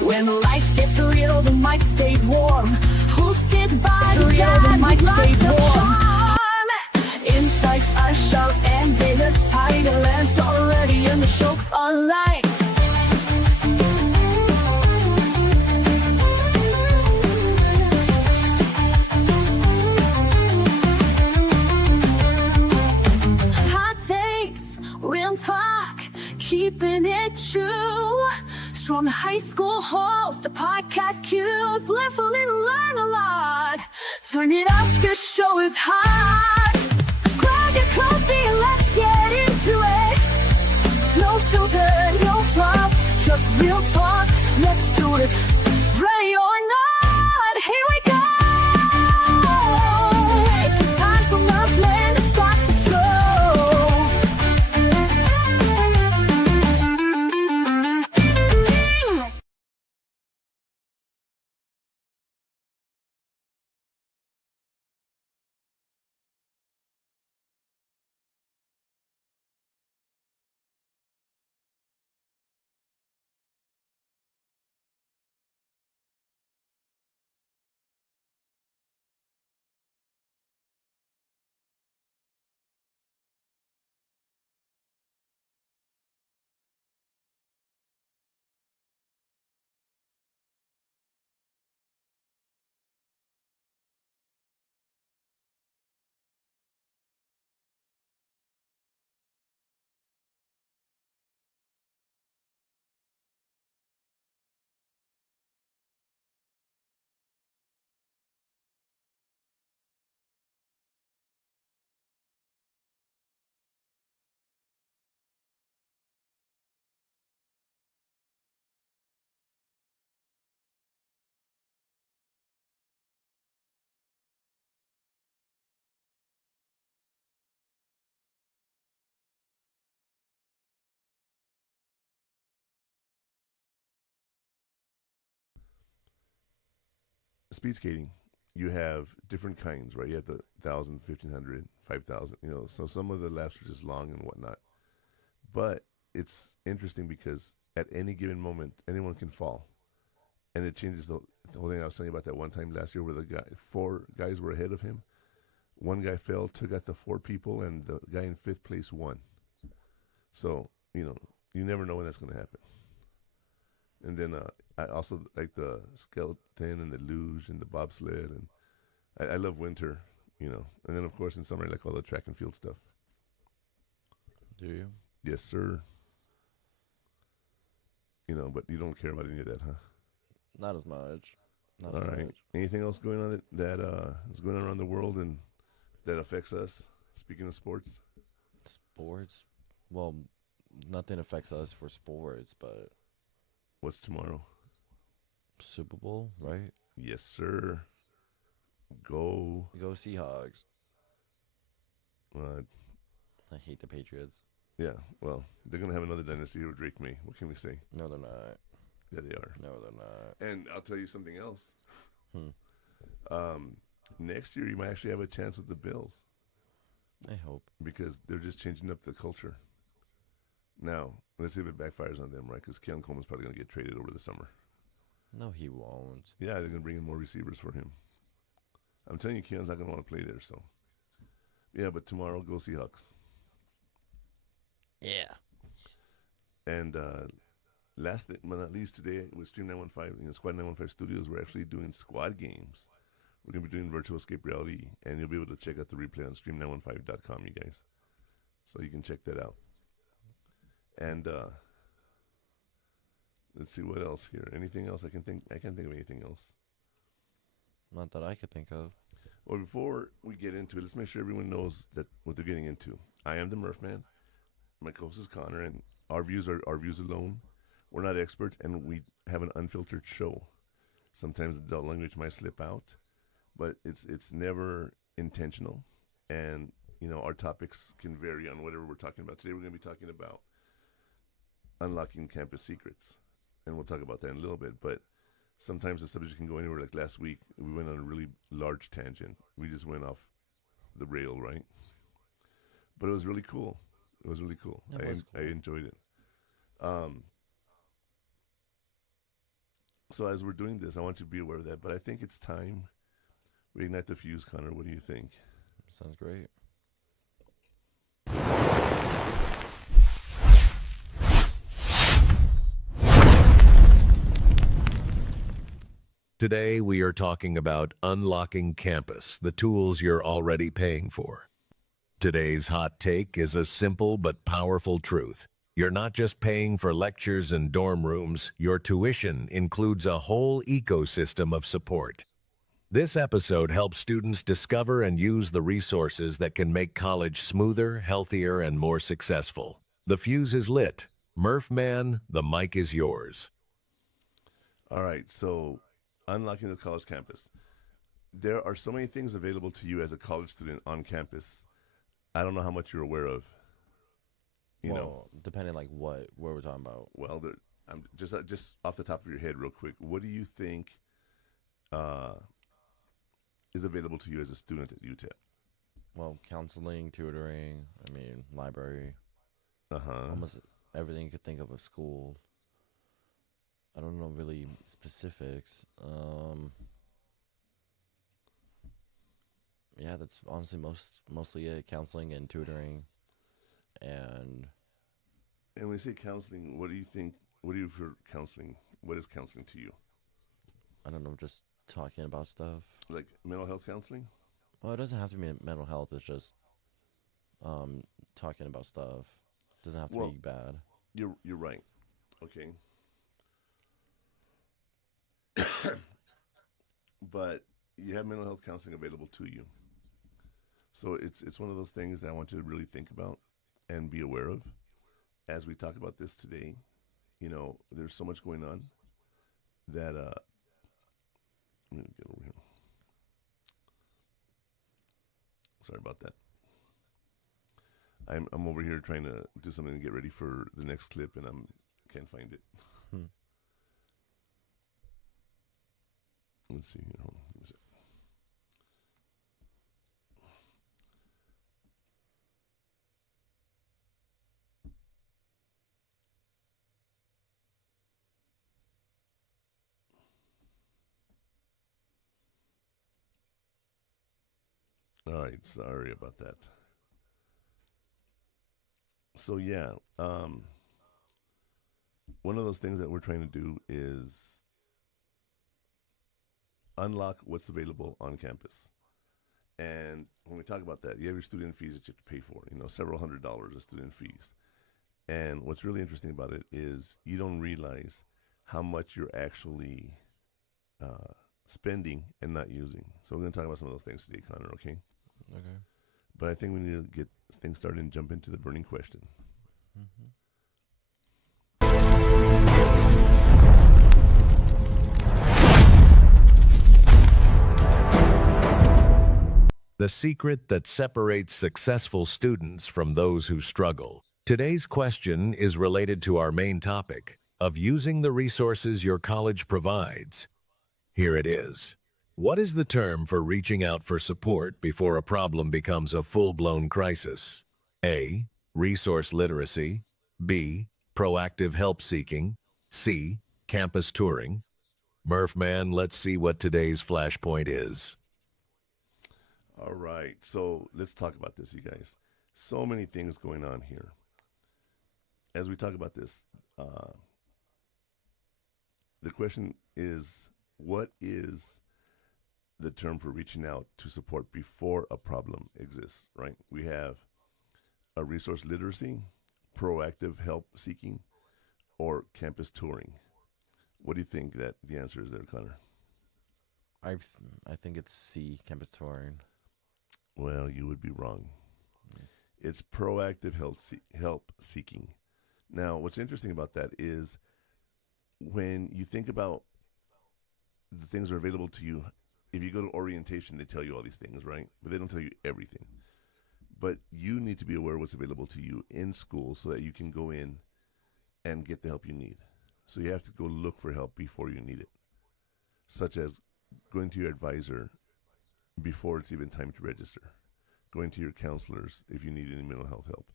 When life gets real, the mic stays warm. Hosted by the mic stays warm. Insights are sharp and data's tight. Lance already and the joke's online. Hot takes, real talk, keeping it true. From high school halls to podcast cues, laugh a little, learn a lot. Turn it up, this show is hot. Grab your coffee and let's get into it. No filter, no fluff, just real talk. Let's do it. Ready or not, here we go. It's the time for Murphland to start the show. Speed skating, you have different kinds, right? You have the 1,000, 1,500, 5,000, so some of the laps are just long and whatnot. But it's interesting because at any given moment, anyone can fall. And it changes the whole thing. I was telling you about that one time last year where four guys were ahead of him. One guy fell, took out the four people, and the guy in fifth place won. So, you never know when that's going to happen. And then I also like the skeleton and the luge and the bobsled, and I love winter, And then of course in summer I like all the track and field stuff. Do you? Yes, sir. But you don't care about any of that, huh? Not as much. Not All as right. much. Anything else going on that is going on around the world and that affects us? Speaking of sports. Sports? Well, nothing affects us for sports, but What's tomorrow? Super Bowl, right? Yes, sir. Go. Go Seahawks. Uh, I hate the Patriots. yeah, well, they're going to have another dynasty here with Drake May. What can we say? No, they're not. Yeah, they are. No, they're not. And I'll tell you something else. Hmm. Next year, you might actually have a chance with the Bills I hope. because they're just changing up the culture. Now, let's see if it backfires on them, right? Because Keon Coleman's probably going to get traded over the summer. No, he won't. Yeah, they're going to bring in more receivers for him. I'm telling you, Keon's not going to want to play there, so. Yeah, but tomorrow, go Seahawks. Yeah. And last but not least, today with Stream 915, Squad 915 Studios, we're actually doing squad games. We're going to be doing virtual escape reality, and you'll be able to check out the replay on stream915.com, you guys. So you can check that out. And let's see what else here. Anything else I can't think of anything else. Not that I could think of. Well, before we get into it, let's make sure everyone knows that what they're getting into. I am the Murph Man. My co-host is Connor, and our views are our views alone. We're not experts, and we have an unfiltered show. Sometimes adult language might slip out, but it's never intentional. And our topics can vary on whatever we're talking about. Today we're going to be talking about unlocking campus secrets, and we'll talk about that in a little bit. But sometimes the subject can go anywhere. Like last week, we went on a really large tangent. We just went off the rail, right? But it was really cool. It was really cool. I enjoyed it. So as we're doing this, I want you to be aware of that. But I think it's time we ignite the fuse, Connor. What do you think? Sounds great. Today, we are talking about unlocking campus, the tools you're already paying for. Today's hot take is a simple but powerful truth. You're not just paying for lectures and dorm rooms, your tuition includes a whole ecosystem of support. This episode helps students discover and use the resources that can make college smoother, healthier, and more successful. The fuse is lit. Murph Man, the mic is yours. All right. So unlocking the college campus. There are so many things available to you as a college student on campus. I don't know how much you're aware of. You know, Well, depending like what we're talking about. well, I'm just off the top of your head, real quick. What do you think uh, is available to you as a student at UTEP? Well, counseling, tutoring, library, Uh huh. almost everything you could think of school. I don't know really specifics. Yeah, that's honestly mostly it. Counseling and tutoring, and And when you say counseling, what do you think? What do you for counseling? What is counseling to you? I don't know, just talking about stuff. Like mental health counseling? Well, it doesn't have to be mental health. It's just talking about stuff. Doesn't have to Well, be bad. you're right. Okay. But you have mental health counseling available to you. So it's one of those things that I want you to really think about and be aware of as we talk about this today. You know, there's so much going on that let me get over here. Sorry about that. I'm over here trying to do something to get ready for the next clip, and can't find it. Hmm. Let's see here. Hold on. Give me a sec. All right, sorry about that. So yeah, one of those things that we're trying to do is unlock what's available on campus. And when we talk about that, you have your student fees that you have to pay for, you know, several $100s of student fees. And what's really interesting about it is you don't realize how much you're actually spending and not using. So we're going to talk about some of those things today, Connor, okay? Okay. But I think we need to get things started and jump into the burning question. Mm-hmm. The secret that separates successful students from those who struggle. Today's question is related to our main topic of using the resources your college provides. Here it is. What is the term for reaching out for support before a problem becomes a full-blown crisis? A. Resource literacy. B. Proactive help seeking. C. Campus touring. Murph Man, let's see what today's flashpoint is. All right, so let's talk about this, you guys. So many things going on here. As we talk about this, the question is, what is the term for reaching out to support before a problem exists, right? We have a resource literacy, proactive help seeking, or campus touring. What do you think that the answer is there, Connor? I think it's C, campus touring. Well, you would be wrong. It's proactive help seeking. Now, what's interesting about that is when you think about the things that are available to you, if you go to orientation, they tell you all these things, right? But they don't tell you everything. But you need to be aware of what's available to you in school so that you can go in and get the help you need. So you have to go look for help before you need it, such as going to your advisor before it's even time to register, going to your counselors if you need any mental health help.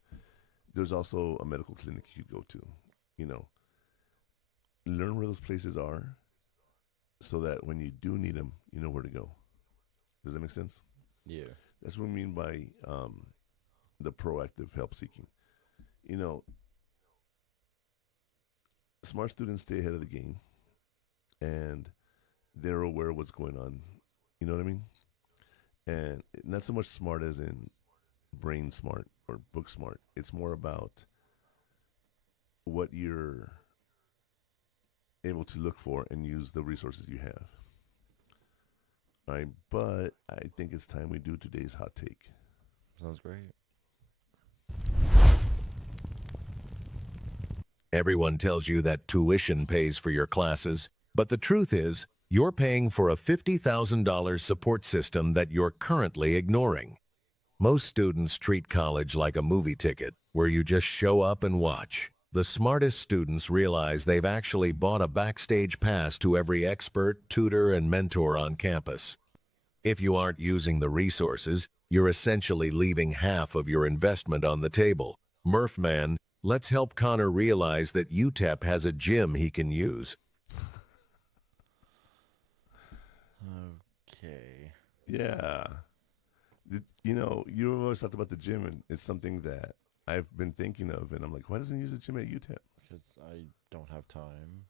There's also a medical clinic you could go to. You know, learn where those places are so that when you do need them, you know where to go. Does that make sense? Yeah. That's what we mean by the proactive help seeking. You know, smart students stay ahead of the game and they're aware of what's going on. You know what I mean? And not so much smart as in brain smart or book smart. It's more about what you're able to look for and use the resources you have. All right, but I think it's time we do today's hot take. Sounds great. Everyone tells you that tuition pays for your classes, but the truth is, you're paying for a $50,000 support system that you're currently ignoring. Most students treat college like a movie ticket, where you just show up and watch. The smartest students realize they've actually bought a backstage pass to every expert, tutor, and mentor on campus. If you aren't using the resources, you're essentially leaving half of your investment on the table. Murph man, let's help Connor realize that UTEP has a gym he can use. Okay. Yeah. You know, you always talked about the gym, and it's something that I've been thinking of, and I'm like, why doesn't he use the gym at UTEP? Because I don't have time.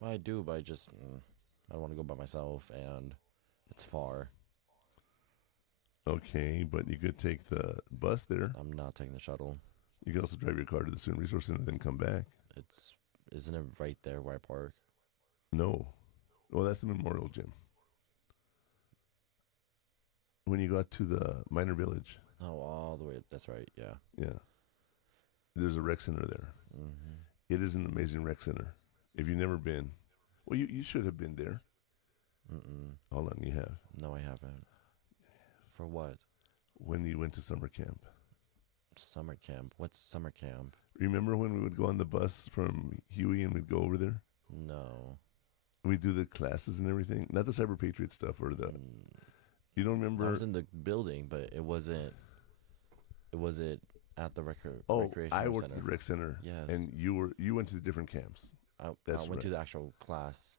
Well, I do, but I don't want to go by myself, and it's far. Okay, but you could take the bus there. I'm not taking the shuttle. You could also drive your car to the student resource center and then come back. Isn't it right there where I park? No. Well, that's the Memorial Gym. When you got to the minor village. Oh, all the way. That's right. Yeah. Yeah. There's a rec center there. Mm-hmm. It is an amazing rec center. If you've never been, well, you should have been there. Mm-mm. Hold on, you have. No, I haven't. For what? When you went to summer camp. Summer camp. What's summer camp? Remember when we would go on the bus from Huey and we'd go over there? No. We'd do the classes and everything. Not the Cyber Patriot stuff or the. You don't remember? I was in the building, but it wasn't. It wasn't at the recreation I center. worked at the rec center. Yes. And you went to the different camps. I That's went to right. the actual class.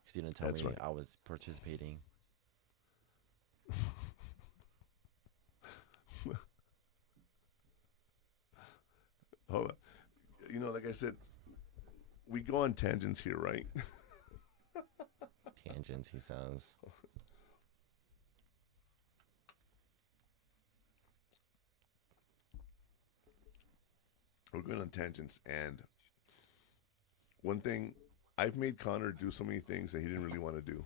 Because you didn't tell That's me right. I was participating. Hold on. You know, like I said, we go on tangents here, right? Tangents, he says. We're going on tangents, and one thing, I've made Connor do so many things that he didn't really want to do,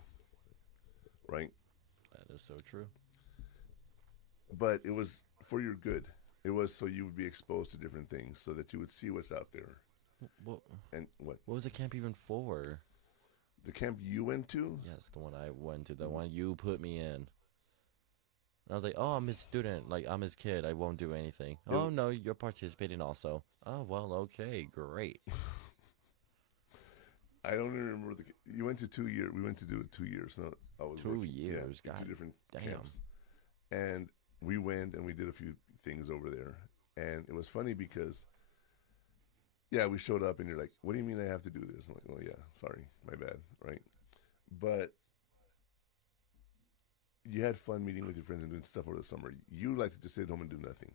right? That is so true. But it was for your good. It was so you would be exposed to different things, so that you would see what's out there. What And what? was the camp even for? The camp you went to? Yes, the one I went to, the one you put me in. And I was like, oh, I'm his student. Like, I'm his kid. I won't do anything. Yeah. Oh, no, you're participating also. Oh, well, okay, great. I don't even remember you went to 2 years. We went to do it 2 years. No, I was 2 working, years, yeah, God two different damn. camps, and we went and we did a few things over there, and it was funny because, yeah, we showed up and you're like, "What do you mean I have to do this?" I'm like, "Oh yeah, sorry, my bad," right? But you had fun meeting with your friends and doing stuff over the summer. You like to just sit at home and do nothing,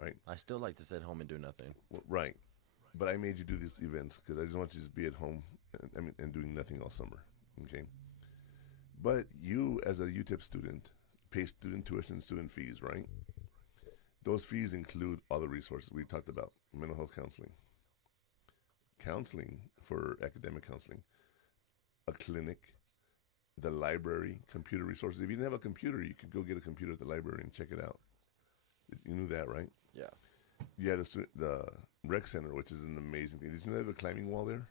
right? I still like to sit home and do nothing. Well, right. But I made you do these events because I just want you to just be at home and doing nothing all summer. Okay. But you, as a UTEP student, pay student tuition, student fees, right? Those fees include all the resources we talked about: mental health counseling for academic counseling, a clinic, the library, computer resources. If you didn't have a computer, you could go get a computer at the library and check it out. You knew that, right? Yeah. You had the rec center, which is an amazing thing. Did you know they have a climbing wall there?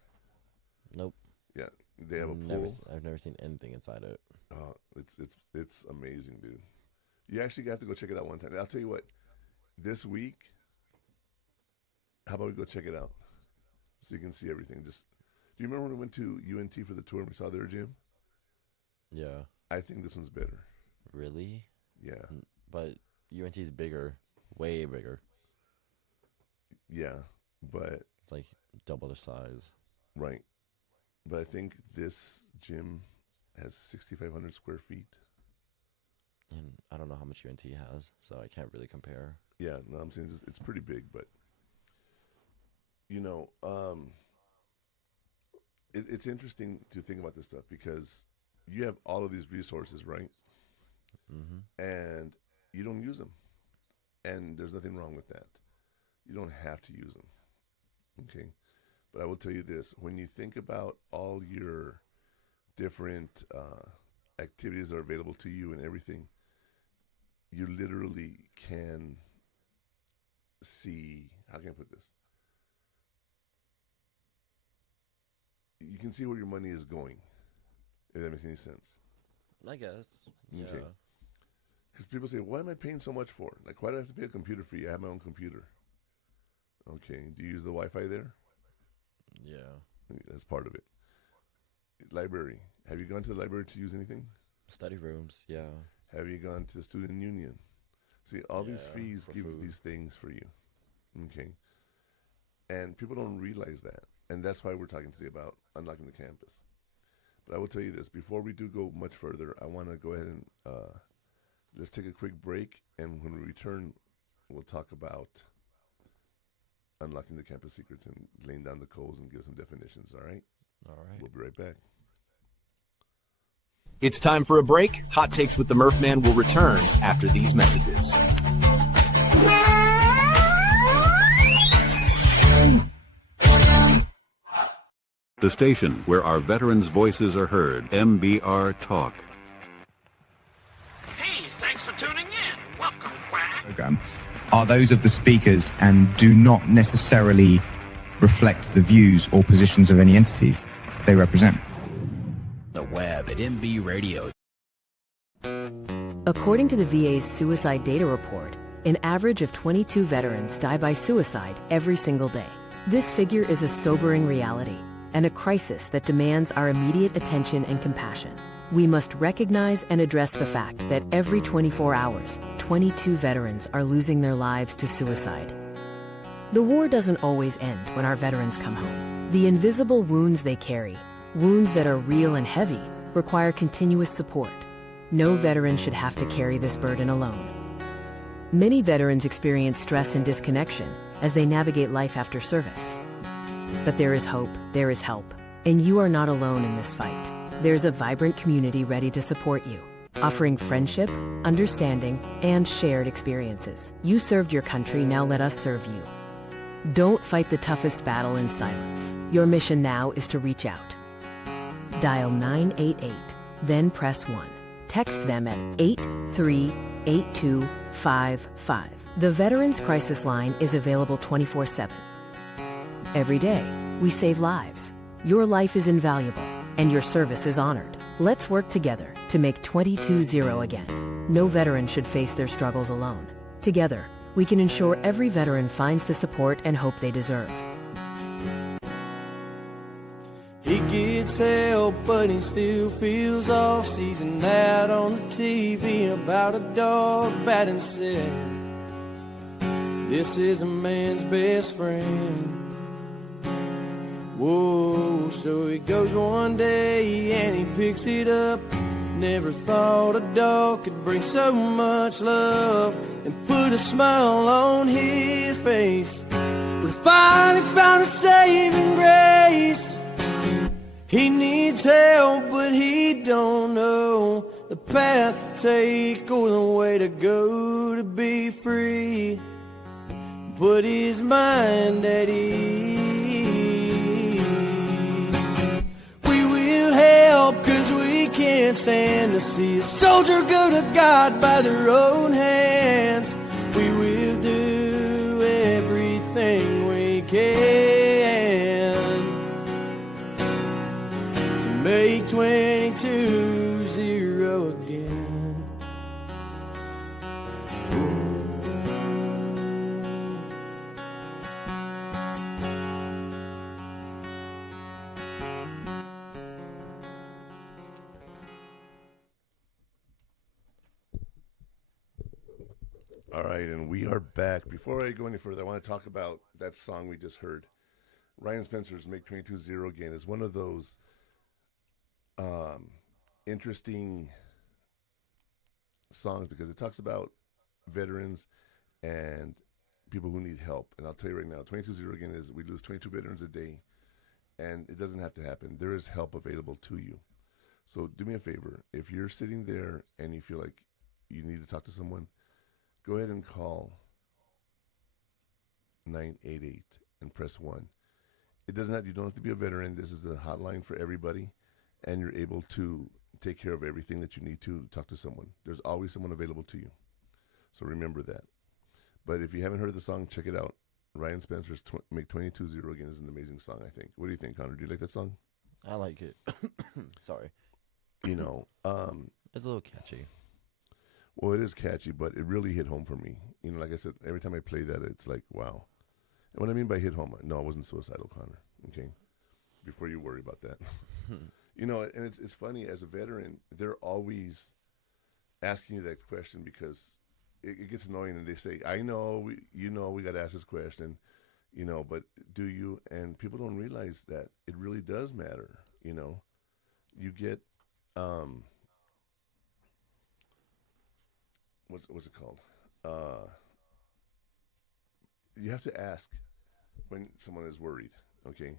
Nope. Yeah, they have a pool. I've never seen anything inside it. It's amazing, dude. You actually have to go check it out one time. I'll tell you what. This week, how about we go check it out, so you can see everything. Just, do you remember when we went to UNT for the tour and we saw their gym? Yeah. I think this one's better. Really? Yeah. But UNT is bigger, way bigger. Yeah, but It's like double the size. right. But I think this gym has 6,500 square feet. And I don't know how much UNT has, so I can't really compare. Yeah, no, I'm saying it's pretty big, but you know, it's interesting to think about this stuff because you have all of these resources, right? Mm-hmm. And you don't use them, and there's nothing wrong with that. You don't have to use them, okay? But I will tell you this: when you think about all your different activities that are available to you and everything, you literally can see, how can I put this? You can see where your money is going, if that makes any sense. I guess. Yeah. Okay. Because people say, why am I paying so much for? Like, why do I have to pay a computer fee? I have my own computer. Okay. Do you use the Wi-Fi there? Yeah. That's part of it. Library. Have you gone to the library to use anything? Study rooms, yeah. Have you gone to the student union? See, all these Yeah, fees for give food. these things for you. Okay. And people don't realize that. And that's why we're talking today about unlocking the campus. But I will tell you this, before we do go much further, I want to go ahead and let's take a quick break. And when we return, we'll talk about unlocking the campus secrets and laying down the codes and give some definitions, all right? All right. We'll be right back. It's time for a break. Hot Takes with the Murph Man will return after these messages. The station where our veterans' voices are heard, MBR Talk. Hey, thanks for tuning in. Welcome, Quack. Program are those of the speakers and do not necessarily reflect the views or positions of any entities they represent. The web at MB Radio. According to the VA's suicide data report, an average of 22 veterans die by suicide every single day. This figure is a sobering reality and a crisis that demands our immediate attention and compassion. We must recognize and address the fact that every 24 hours, 22 veterans are losing their lives to suicide. The war doesn't always end when our veterans come home. The invisible wounds they carry, wounds that are real and heavy, require continuous support. No veteran should have to carry this burden alone. Many veterans experience stress and disconnection as they navigate life after service. But there is hope, there is help, and you are not alone in this fight. There's a vibrant community ready to support you, offering friendship, understanding, and shared experiences. You served your country, now let us serve you. Don't fight the toughest battle in silence. Your mission now is to reach out. Dial 988, then press 1. Text them at 838255. The Veterans Crisis Line is available 24/7. Every day, we save lives. Your life is invaluable, and your service is honored. Let's work together to make 22-0 again. No veteran should face their struggles alone. Together, we can ensure every veteran finds the support and hope they deserve. He gets help, but he still feels off. Sees an ad on the TV about a dog batting said, this is a man's best friend. Whoa, so he goes one day and he picks it up. Never thought a dog could bring so much love and put a smile on his face. But he's finally found a saving grace. He needs help, but he don't know the path to take or the way to go to be free. Put his mind at ease. We will help, 'cause we can't stand to see a soldier go to God by their own hands. We will do everything we can to make 22-0 again. All right, and we are back. Before I go any further, I want to talk about that song we just heard. Ryan Spencer's Make 22-0 Again is one of those interesting songs because it talks about veterans and people who need help. And I'll tell you right now, 22-0 again is we lose 22 veterans a day, and it doesn't have to happen. There is help available to you. So do me a favor. If you're sitting there and you feel like you need to talk to someone, go ahead and call 988 and press 1. It doesn't have, you don't have to be a veteran. This is the hotline for everybody, and you're able to take care of everything that you need to talk to someone. There's always someone available to you. So remember that. But if you haven't heard the song, check it out. Ryan Spencer's Make 22-0 Again is an amazing song, I think. What do you think, Connor? Do you like that song? I like it. Sorry. You know, it's a little catchy. well, it is catchy, but it really hit home for me. You know, like I said, every time I play that, it's like, wow. And what I mean by hit home, no, I wasn't suicidal, Connor. Okay? Before you worry about that. You know, and it's funny, as a veteran, they're always asking you that question because it gets annoying, and they say, I know, we got to ask this question, you know, but do you? And people don't realize that it really does matter, you know. You get, what's it called? You have to ask when someone is worried, okay?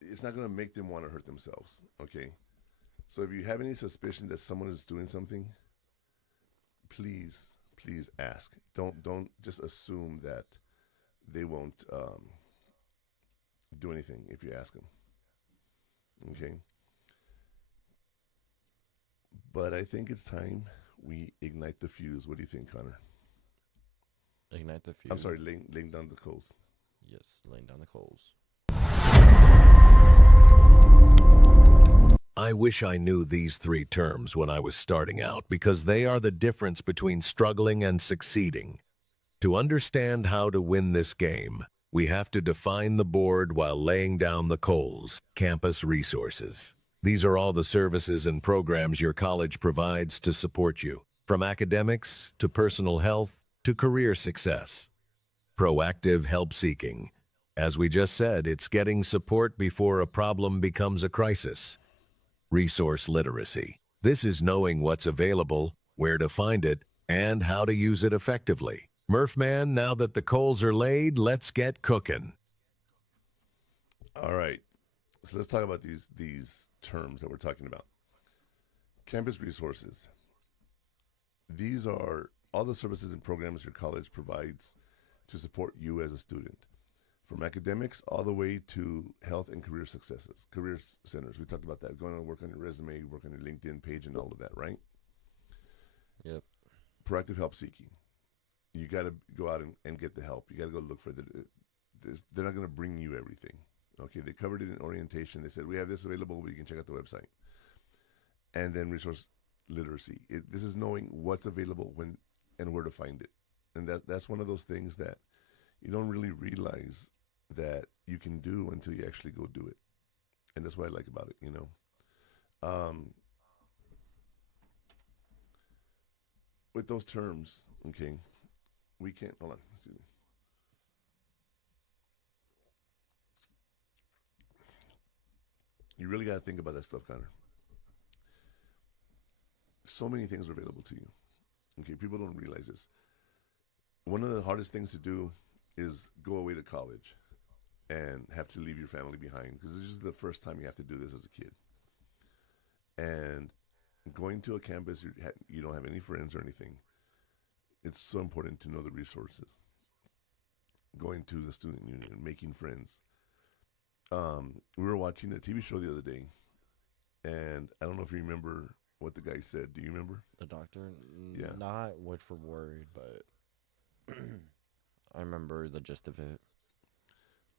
It's not going to make them want to hurt themselves, okay? So if you have any suspicion that someone is doing something, please ask. Don't just assume that they won't do anything if you ask them, okay? But I think it's time we ignite the fuse. What do you think, Connor? Ignite the fuse. I'm sorry, laying down the coals. Yes, laying down the coals. I wish I knew these 3 terms when I was starting out because they are the difference between struggling and succeeding. To understand how to win this game, we have to define the board while laying down the coals. Campus resources. These are all the services and programs your college provides to support you, from academics to personal health to career success. Proactive help seeking. As we just said, it's getting support before a problem becomes a crisis. Resource literacy. This is knowing what's available, where to find it, and how to use it effectively. Murphman, now that the coals are laid, let's get cooking. All right. So let's talk about these terms that we're talking about. Campus resources. These are all the services and programs your college provides to support you as a student. From academics all the way to health and career successes, career centers. We talked about that. Going to work on your resume, work on your LinkedIn page, and all of that, right? Yep. Proactive help seeking. You got to go out and get the help. You got to go look for the. They're not going to bring you everything. Okay, they covered it in orientation. They said we have this available, but you can check out the website. And then resource literacy. This is knowing what's available when and where to find it. And that's one of those things that you don't really realize that you can do until you actually go do it. And that's what I like about it, you know. With those terms, okay, we can't, hold on, excuse me. You really got to think about that stuff, Connor. So many things are available to you. Okay, people don't realize this. One of the hardest things to do is go away to college and have to leave your family behind, because this is the first time you have to do this as a kid. And going to a campus, you don't have any friends or anything. It's so important to know the resources. Going to the student union, making friends. We were watching a TV show the other day, and I don't know if you remember what the guy said. Do you remember? The doctor? Yeah. Not word for word, but I remember the gist of it.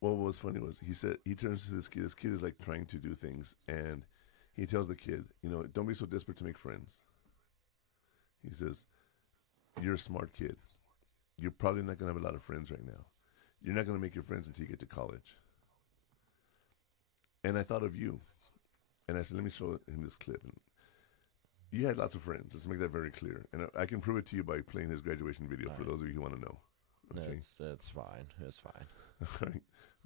Well, what was funny was he said, he turns to this kid. This kid is like trying to do things, and he tells the kid, you know, don't be so desperate to make friends. He says, you're a smart kid. You're probably not going to have a lot of friends right now. You're not going to make your friends until you get to college. And I thought of you. And I said, let me show him this clip. And you had lots of friends. Let's make that very clear. And I can prove it to you by playing his graduation video for those of you who want to know. Okay? That's fine. It's fine. All right.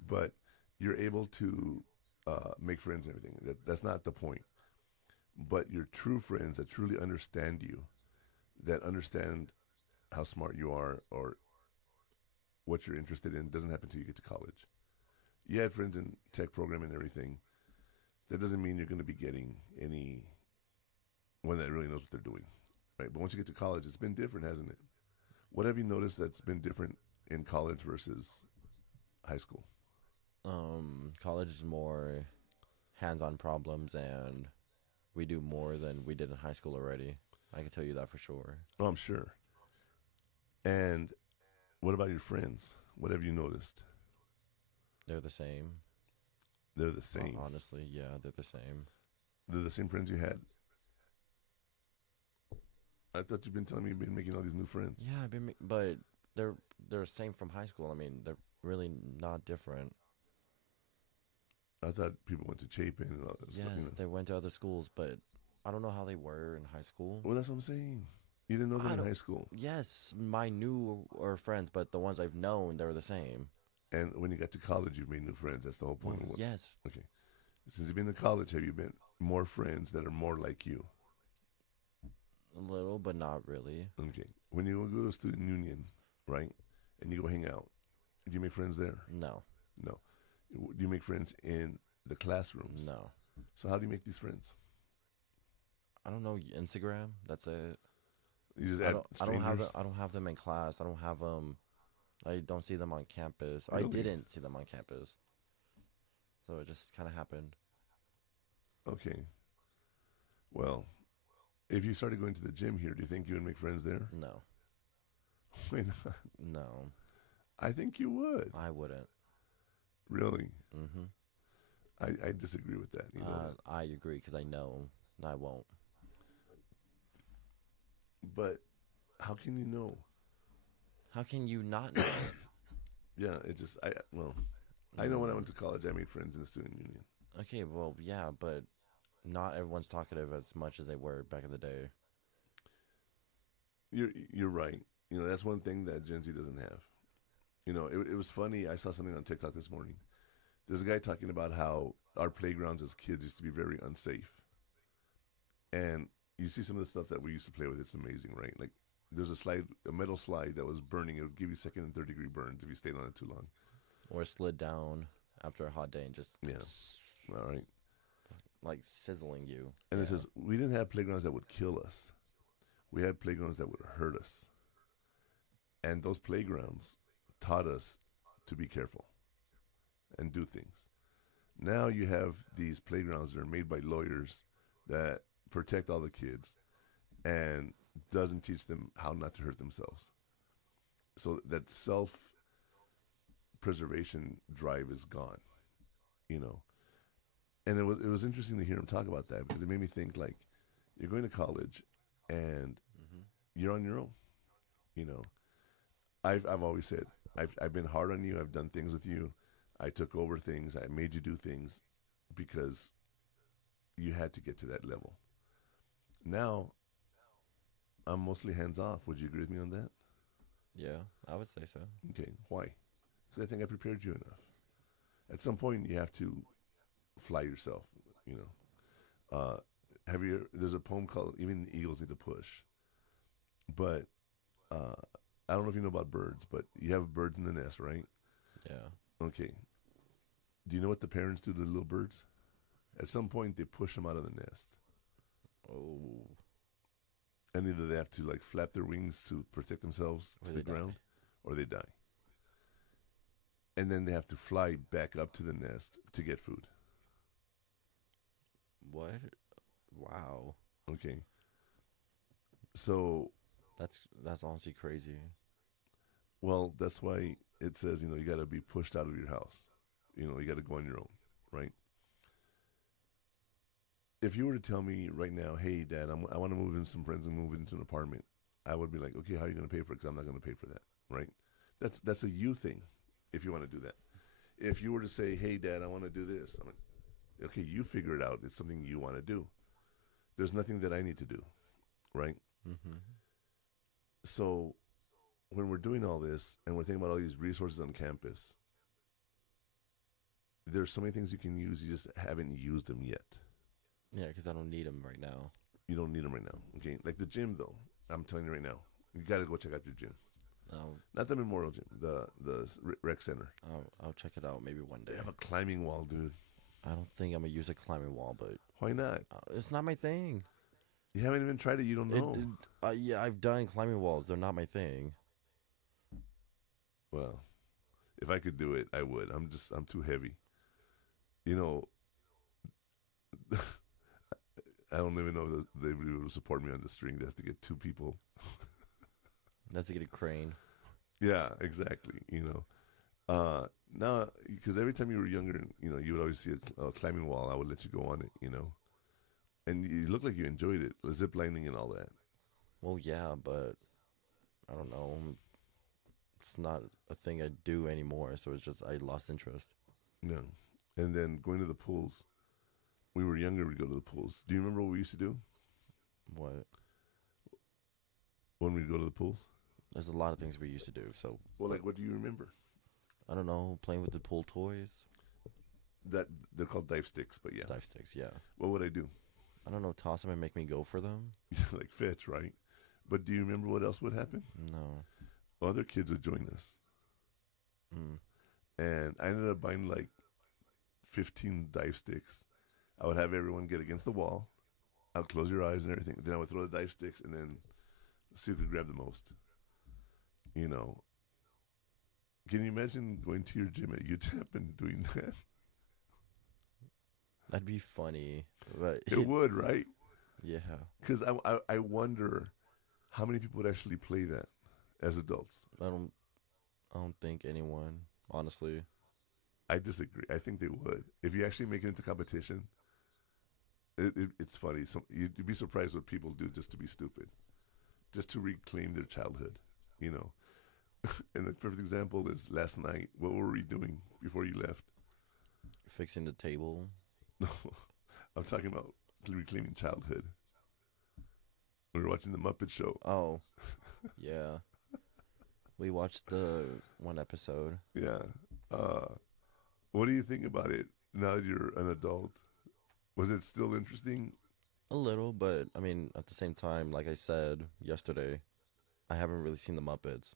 But you're able to make friends and everything. That's not the point. But your true friends that truly understand you, that understand how smart you are or what you're interested in, doesn't happen until you get to college. You have friends in tech program and everything. That doesn't mean you're going to be getting any one that really knows what they're doing, right? But once you get to college, it's been different, hasn't it? What have you noticed that's been different in college versus high school? College is more hands-on problems, and we do more than we did in high school already. I can tell you that for sure. Oh, I'm sure. And what about your friends? What have you noticed? They're the same. They're the same. Honestly, yeah, they're the same. They're the same friends you had. I thought you've been telling me you've been making all these new friends. Yeah, but they're the same from high school. I mean, they're really not different. I thought people went to Chapin and all that Yes, stuff. You know? they went to other schools, but I don't know how they were in high school. Well, that's what I'm saying. You didn't know them in high school. Yes, my new or friends, but the ones I've known, they're the same. And when you got to college, you've made new friends. That's the whole point. Well, of what, yes. Okay. Since you've been to college, have you been more friends that are more like you? A little, but not really. Okay. When you go to a student union, right, and you go hang out, do you make friends there? No. No. Do you make friends in the classrooms? No. So how do you make these friends? I don't know. Instagram. That's it. You just add strangers? I don't have them in class. I don't have them. I don't see them on campus. Really? I didn't see them on campus. So it just kind of happened. Okay. Well, if you started going to the gym here, do you think you would make friends there? No. Why not? No. I think you would. I wouldn't. Really? Mm-hmm. I disagree with that. You know. I agree because I know I won't. But how can you know? How can you not know? Yeah, I know when I went to college, I made friends in the student union. Okay, well, yeah, but not everyone's talkative as much as they were back in the day. You're right. You know, that's one thing that Gen Z doesn't have. You know, it was funny. I saw something on TikTok this morning. There's a guy talking about how our playgrounds as kids used to be very unsafe. And you see some of the stuff that we used to play with. It's amazing, right? Like there's a metal slide that was burning. It would give you second and third degree burns if you stayed on it too long. Or slid down after a hot day and just all right, like sizzling you. And it says we didn't have playgrounds that would kill us. We had playgrounds that would hurt us. And those playgrounds taught us to be careful and do things. Now you have these playgrounds that are made by lawyers that protect all the kids and doesn't teach them how not to hurt themselves. So that self-preservation drive is gone, you know. And it was interesting to hear him talk about that because it made me think, like, you're going to college and you're on your own, you know. I've always said I've been hard on you. I've done things with you. I took over things. I made you do things because you had to get to that level. Now, I'm mostly hands off. Would you agree with me on that? Yeah, I would say so. Okay, why? Because I think I prepared you enough. At some point, you have to fly yourself, you know. There's a poem called Even the Eagles Need to Push. But I don't know if you know about birds, but you have birds in the nest, right? Yeah. Okay. Do you know what the parents do to the little birds? At some point, they push them out of the nest. Oh. And either they have to like flap their wings to protect themselves to the ground, or they die. And then they have to fly back up to the nest to get food. What? Wow. Okay. So that's honestly crazy. Well, that's why it says, you know, you got to be pushed out of your house. You know, you got to go on your own, right? If you were to tell me right now, hey, Dad, I want to move in some friends and move into an apartment, I would be like, okay, how are you going to pay for it? Because I'm not going to pay for that, right? That's a you thing, if you want to do that. If you were to say, hey, Dad, I want to do this, I'm like, okay, you figure it out. It's something you want to do. There's nothing that I need to do, right? Mm-hmm. So when we're doing all this and we're thinking about all these resources on campus, there's so many things you can use, you just haven't used them yet. Yeah, because I don't need them right now. You don't need them right now. Okay, like the gym though. I'm telling you right now, you got to go check out your gym. Not the Memorial Gym, the rec center. I'll check it out maybe one day. They have a climbing wall, dude. I don't think I'm gonna use a climbing wall, but Why not? it's not my thing. You haven't even tried it. You don't know. Yeah, I've done climbing walls. They're not my thing. Well, if I could do it, I would. I'm too heavy. You know, I don't even know if they would be able to support me on the string. They have to get two people. That's to get a crane. Yeah, exactly. Now, because every time you were younger, you would always see a climbing wall. I would let you go on it, and you looked like you enjoyed it, the zip lining and all that. Well, yeah, but I don't know. It's not a thing I do anymore, so it's just I lost interest. Yeah, and then going to the pools. We were younger. We'd go to the pools. Do you remember what we used to do? What? When we go to the pools? There's a lot of things we used to do. So, well, like what do you remember? I don't know. Playing with the pool toys. That they're called dive sticks, but yeah. Dive sticks, yeah. What would I do? I don't know. Toss them and make me go for them. Like fetch, right? But do you remember what else would happen? No. Other kids would join us. And I ended up buying like 15 dive sticks. I would have everyone get against the wall. I would close your eyes and everything. Then I would throw the dive sticks and then see who could grab the most. Can you imagine going to your gym at UTEP and doing that? That'd be funny. But it would, right? Yeah. Because I wonder how many people would actually play that as adults. I don't think anyone, honestly. I disagree. I think they would. If you actually make it into competition, it's funny. You'd be surprised what people do just to be stupid, just to reclaim their childhood, And the perfect example is last night. What were we doing before you left? Fixing the table. No, I'm talking about reclaiming childhood. We were watching the Muppet Show. Oh, yeah. We watched the one episode. Yeah. What do you think about it now that you're an adult? Was it still interesting? A little, but I mean, at the same time, like I said yesterday, I haven't really seen the Muppets.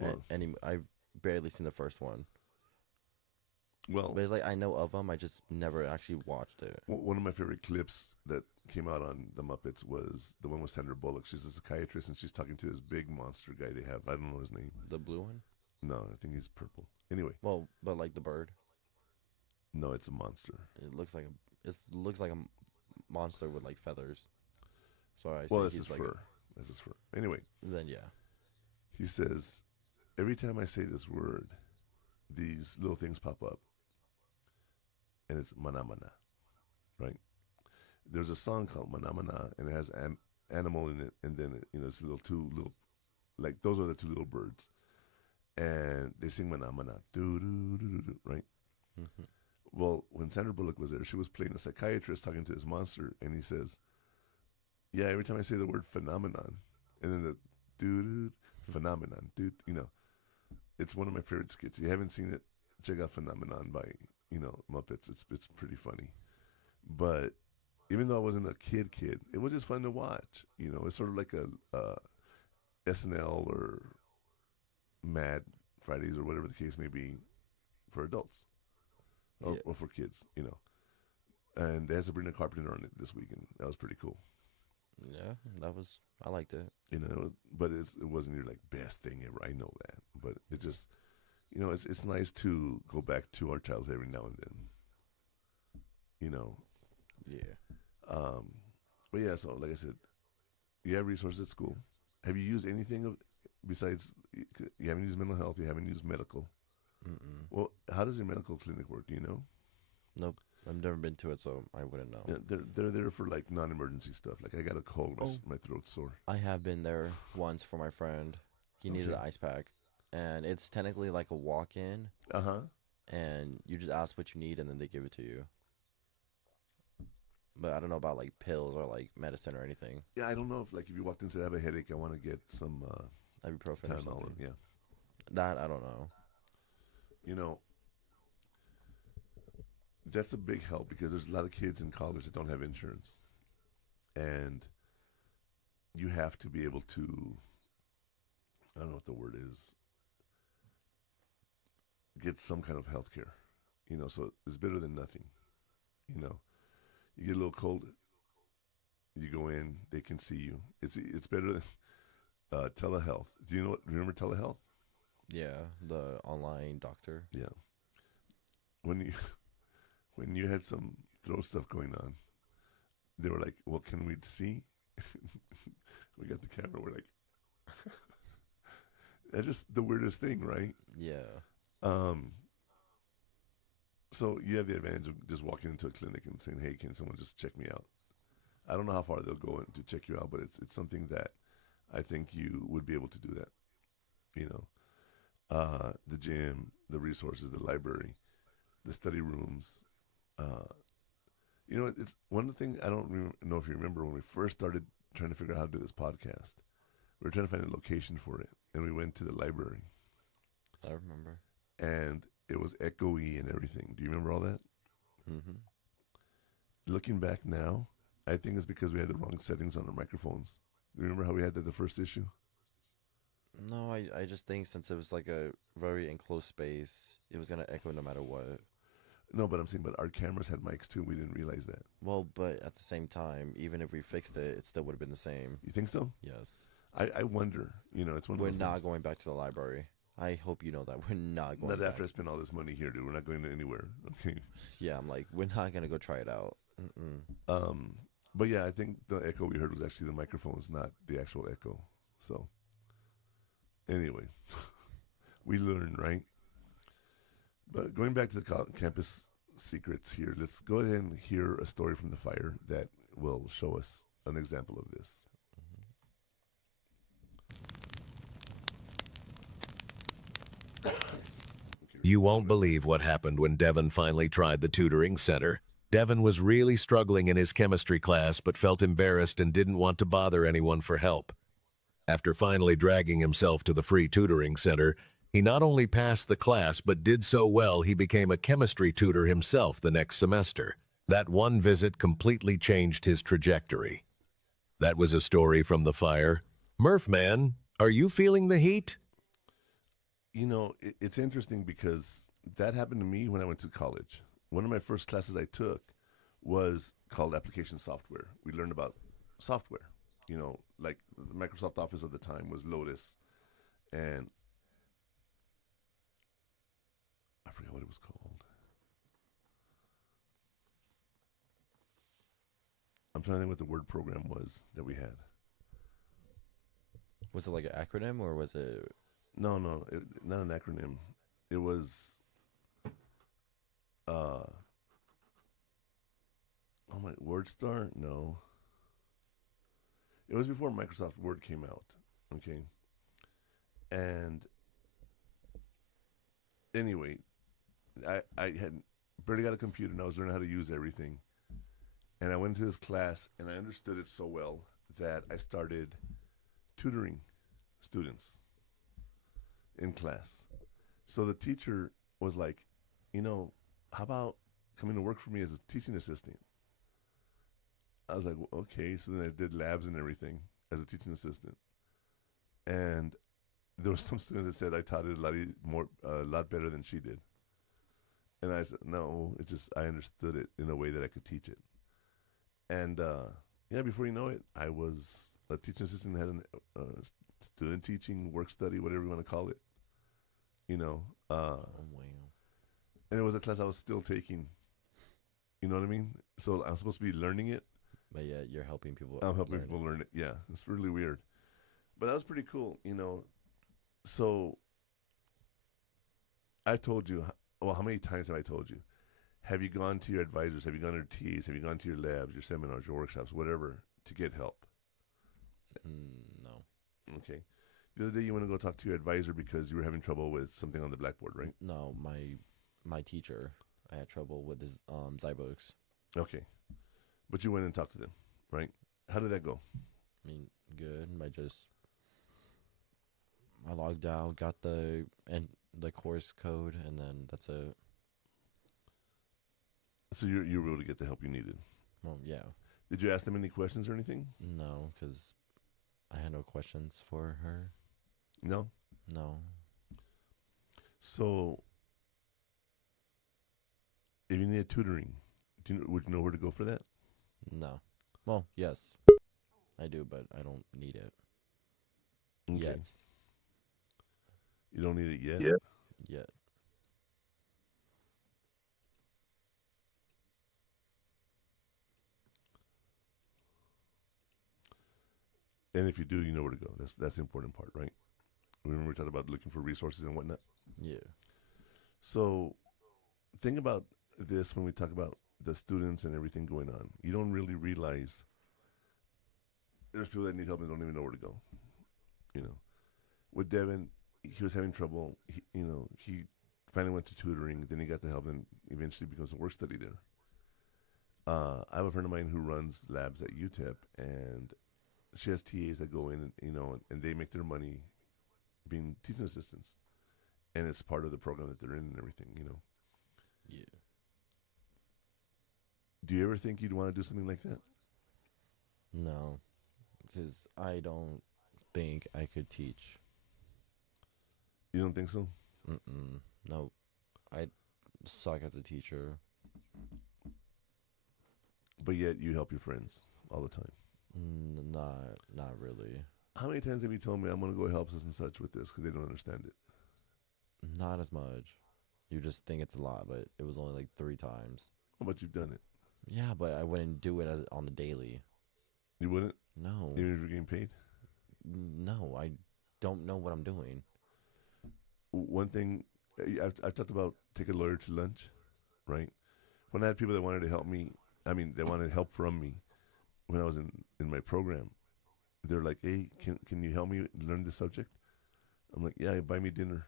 Well, I've barely seen the first one. Well, but it's like I know of them, I just never actually watched it. One of my favorite clips that came out on the Muppets was the one with Sandra Bullock. She's a psychiatrist and she's talking to this big monster guy they have. I don't know his name. The blue one? No, I think he's purple. Anyway. Well, but like the bird. No, it's a monster. It looks like a monster with like feathers. So I well, that's his fur. That's his fur. Anyway. Then yeah. He says, every time I say this word, these little things pop up. And it's mana mana, right? There's a song called Mana Mana, and it has an animal in it, and then it's two little, like those are the two little birds, and they sing Mana Mana, do do do do do, right? Mm-hmm. Well, when Sandra Bullock was there, she was playing a psychiatrist talking to this monster, and he says, "Yeah, every time I say the word phenomenon, and then the do do phenomenon, dude, it's one of my favorite skits. If you haven't seen it, check out Phenomenon by Muppets. It's pretty funny, but even though I wasn't a kid, it was just fun to watch. It's sort of like a SNL or Mad Fridays or whatever the case may be for adults or for kids. And they had Sabrina Carpenter on it this week, and that was pretty cool. Yeah, I liked it. But it wasn't your best thing ever. I know that, but it just, it's nice to go back to our childhood every now and then. Yeah. But yeah, so like I said, you have resources at school. Have you used anything besides? You haven't used mental health. You haven't used medical. Mm-mm. Well, how does your medical clinic work? Do you know? Nope. I've never been to it, so I wouldn't know. Yeah, they're there for non-emergency stuff. Like I got a cold, my throat's sore. I have been there once for my friend. He needed an ice pack, and it's technically like a walk-in. And you just ask what you need, and then they give it to you. But I don't know about pills or medicine or anything. Yeah, I don't know if if you walked in and said I have a headache, I want to get some ibuprofen or something. Yeah, that I don't know. that's a big help because there's a lot of kids in college that don't have insurance, and you have to be able to. I don't know what the word is. Get some kind of health care, so it's better than nothing. You get a little cold, you go in, they can see you. It's better than telehealth. Remember telehealth? Yeah, the online doctor. Yeah. When you when you had some throat stuff going on, they were like, "Well, can we see?" We got the camera. We're like, that's just the weirdest thing, right? Yeah. So you have the advantage of just walking into a clinic and saying, "Hey, can someone just check me out?" I don't know how far they'll go in to check you out, but it's something that I think you would be able to do that. The gym, the resources, the library, the study rooms. It's one of the things I don't know if you remember when we first started trying to figure out how to do this podcast. We were trying to find a location for it, and we went to the library. I remember. And it was echoey and everything. Do you remember all that? Mm-hmm. Looking back now, I think it's because we had the wrong settings on our microphones. Do you remember how we had that the first issue? No, I just think since it was like a very enclosed space, it was going to echo no matter what. No, but I'm saying, but our cameras had mics too. We didn't realize that. Well, but at the same time, even if we fixed it, it still would have been the same. You think so? Yes. I wonder. It's one of We're those not things. going back to the library. I hope you know that. We're not going Not back. after I spend all this money here, dude. We're not going anywhere. Okay. Yeah, I'm like, we're not going to go try it out. But yeah, I think the echo we heard was actually the microphones, not the actual echo. So, anyway, we learn, right? But going back to the campus secrets here, let's go ahead and hear a story from the fire that will show us an example of this. You won't believe what happened when Devin finally tried the tutoring center. Devin was really struggling in his chemistry class but felt embarrassed and didn't want to bother anyone for help. After finally dragging himself to the free tutoring center, he not only passed the class but did so well he became a chemistry tutor himself the next semester. That one visit completely changed his trajectory. That was a story from the fire. Murphman, are you feeling the heat? It's interesting because that happened to me when I went to college. One of my first classes I took was called application software. We learned about software. Like the Microsoft Office of the time was Lotus, and I forget what it was called. I'm trying to think what the word program was that we had. Was it like an acronym or was it? No, not an acronym. It was, oh my, WordStar? No. It was before Microsoft Word came out, okay? And anyway, I had barely got a computer and I was learning how to use everything. And I went to this class and I understood it so well that I started tutoring students in class. So the teacher was like, how about coming to work for me as a teaching assistant? I was like, well, okay. So then I did labs and everything as a teaching assistant. And there were some students that said I taught it a lot better than she did. And I said, no, I understood it in a way that I could teach it. And before you know it, I was a teaching assistant, had a student teaching, work study, whatever you want to call it. Wow. And it was a class I was still taking. You know what I mean? So I'm supposed to be learning it. But yeah, you're helping people. I'm helping people learn it. Yeah, it's really weird. But that was pretty cool, So I told you, well, how many times have I told you? Have you gone to your advisors? Have you gone to your TAs? Have you gone to your labs, your seminars, your workshops, whatever, to get help? No. Okay. The other day you went to go talk to your advisor because you were having trouble with something on the blackboard, right? No, my teacher. I had trouble with his Zybooks. Okay. But you went and talked to them, right? How did that go? I mean, good. I logged out, got the course code, and then that's it. So you were able to get the help you needed. Well, yeah. Did you ask them any questions or anything? No, because I had no questions for her. No. No. So, if you needed tutoring, would you know where to go for that? No. Well, yes, I do, but I don't need it Okay. yet. You don't need it yet? Yet. And if you do, you know where to go. That's the important part, right? Remember we talked about looking for resources and whatnot? Yeah. So, think about this when we talk about the students and everything going on. You don't really realize there's people that need help and don't even know where to go. You know, with Devin, he was having trouble. He finally went to tutoring. Then he got the help, and eventually becomes a work study there. I have a friend of mine who runs labs at UTEP, and she has TAs that go in, and they make their money being teaching assistants, and it's part of the program that they're in and everything. Yeah. Do you ever think you'd want to do something like that? No, because I don't think I could teach. You don't think so? No, I suck as a teacher. But yet you help your friends all the time. Not really. How many times have you told me I'm going to go help such and such with this because they don't understand it? Not as much. You just think it's a lot, but it was only like 3 times. How about you've done it? Yeah, but I wouldn't do it on the daily. You wouldn't? No. Even if you're getting paid? No, I don't know what I'm doing. One thing, I've talked about take a lawyer to lunch, right? When I had people that wanted to help me, they wanted help from me when I was in my program. They're like, hey, can you help me learn this subject? I'm like, yeah, buy me dinner.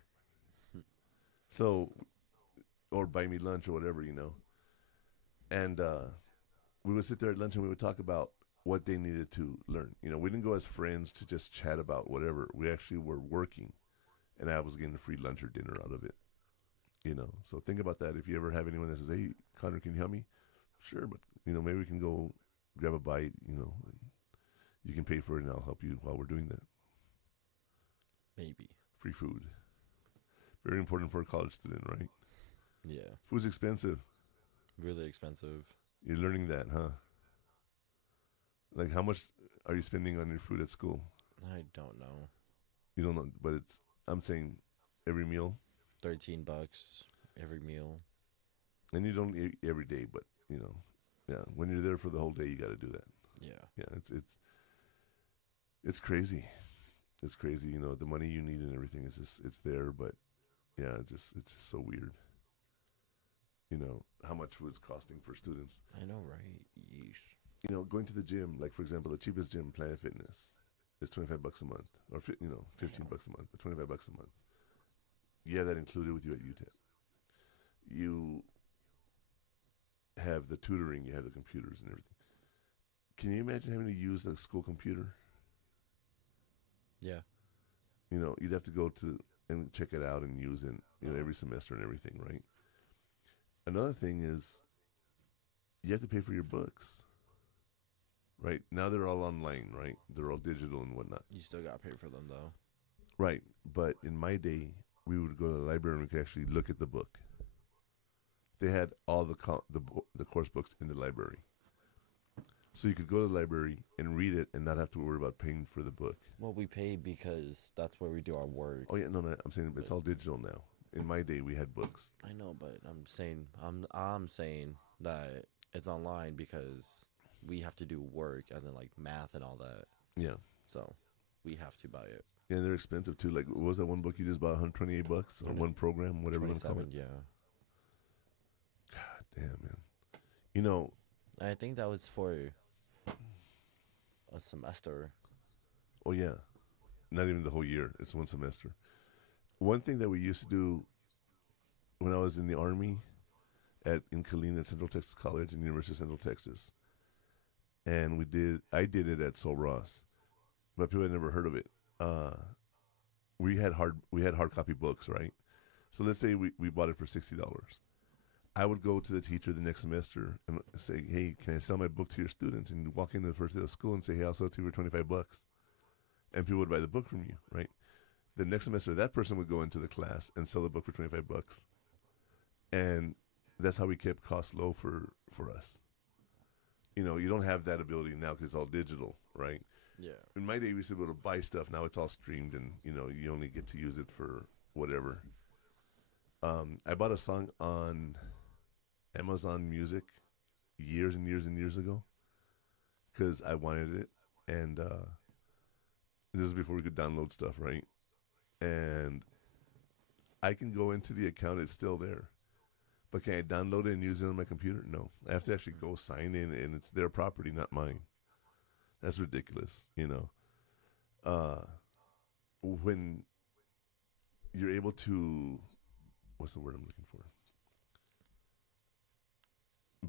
So, or buy me lunch or whatever, And we would sit there at lunch and we would talk about what they needed to learn. We didn't go as friends to just chat about whatever. We actually were working, and I was getting a free lunch or dinner out of it. So think about that. If you ever have anyone that says, hey, Connor, can you help me? Sure, but, maybe we can go grab a bite, and you can pay for it and I'll help you while we're doing that. Maybe. Free food. Very important for a college student, right? Yeah. Food's expensive. Really expensive. You're learning that, huh? Like, how much are you spending on your food at school? I don't know. You don't know, but I'm saying every meal. $13 every meal. And you don't eat every day, but, yeah, when you're there for the whole day, you got to do that. Yeah. Yeah, it's crazy. It's crazy, the money you need and everything is just, it's there, but yeah, it's just so weird. How much food's costing for students. I know, right? Yeesh. Going to the gym, like for example, the cheapest gym, Planet Fitness, is $25 a month, or $15 a month, but $25 a month. You have that included with you at UTEP. You have the tutoring, you have the computers and everything. Can you imagine having to use a school computer? Yeah. You'd have to go to and check it out and use it, every semester and everything, right? Another thing is you have to pay for your books, right? Now they're all online, right? They're all digital and whatnot. You still got to pay for them, though. Right, but in my day, we would go to the library and we could actually look at the book. They had all the course books in the library. So you could go to the library and read it and not have to worry about paying for the book. Well, we pay because that's where we do our work. Oh yeah, no, I'm saying it's all digital now. In my day, we had books. I know, but I'm saying that it's online because we have to do work, as in like math and all that. Yeah. So we have to buy it. Yeah, and they're expensive too. Like, what was that one book you just bought? $128 or one program, whatever you want to call it. Yeah. God damn, man. I think that was for a semester. Oh yeah, not even the whole year. It's one semester. One thing that we used to do when I was in the Army in Killeen at Central Texas College and University of Central Texas, and I did it at Sol Ross, but people had never heard of it. We had hard copy books, right? So let's say we bought it for $60. I would go to the teacher the next semester and say, "Hey, can I sell my book to your students?" And you walk into the first day of school and say, "Hey, I'll sell it to you for $25," and people would buy the book from you, right? The next semester, that person would go into the class and sell the book for $25, and that's how we kept costs low for us. You don't have that ability now because it's all digital, right? Yeah. In my day, we used to be able to buy stuff. Now it's all streamed, and you only get to use it for whatever. I bought a song on Amazon Music years and years and years ago because I wanted it, and this is before we could download stuff, right? And I can go into the account; it's still there. But can I download it and use it on my computer? No. I have to actually go sign in, and it's their property, not mine. That's ridiculous, when you're able to, what's the word I'm looking for?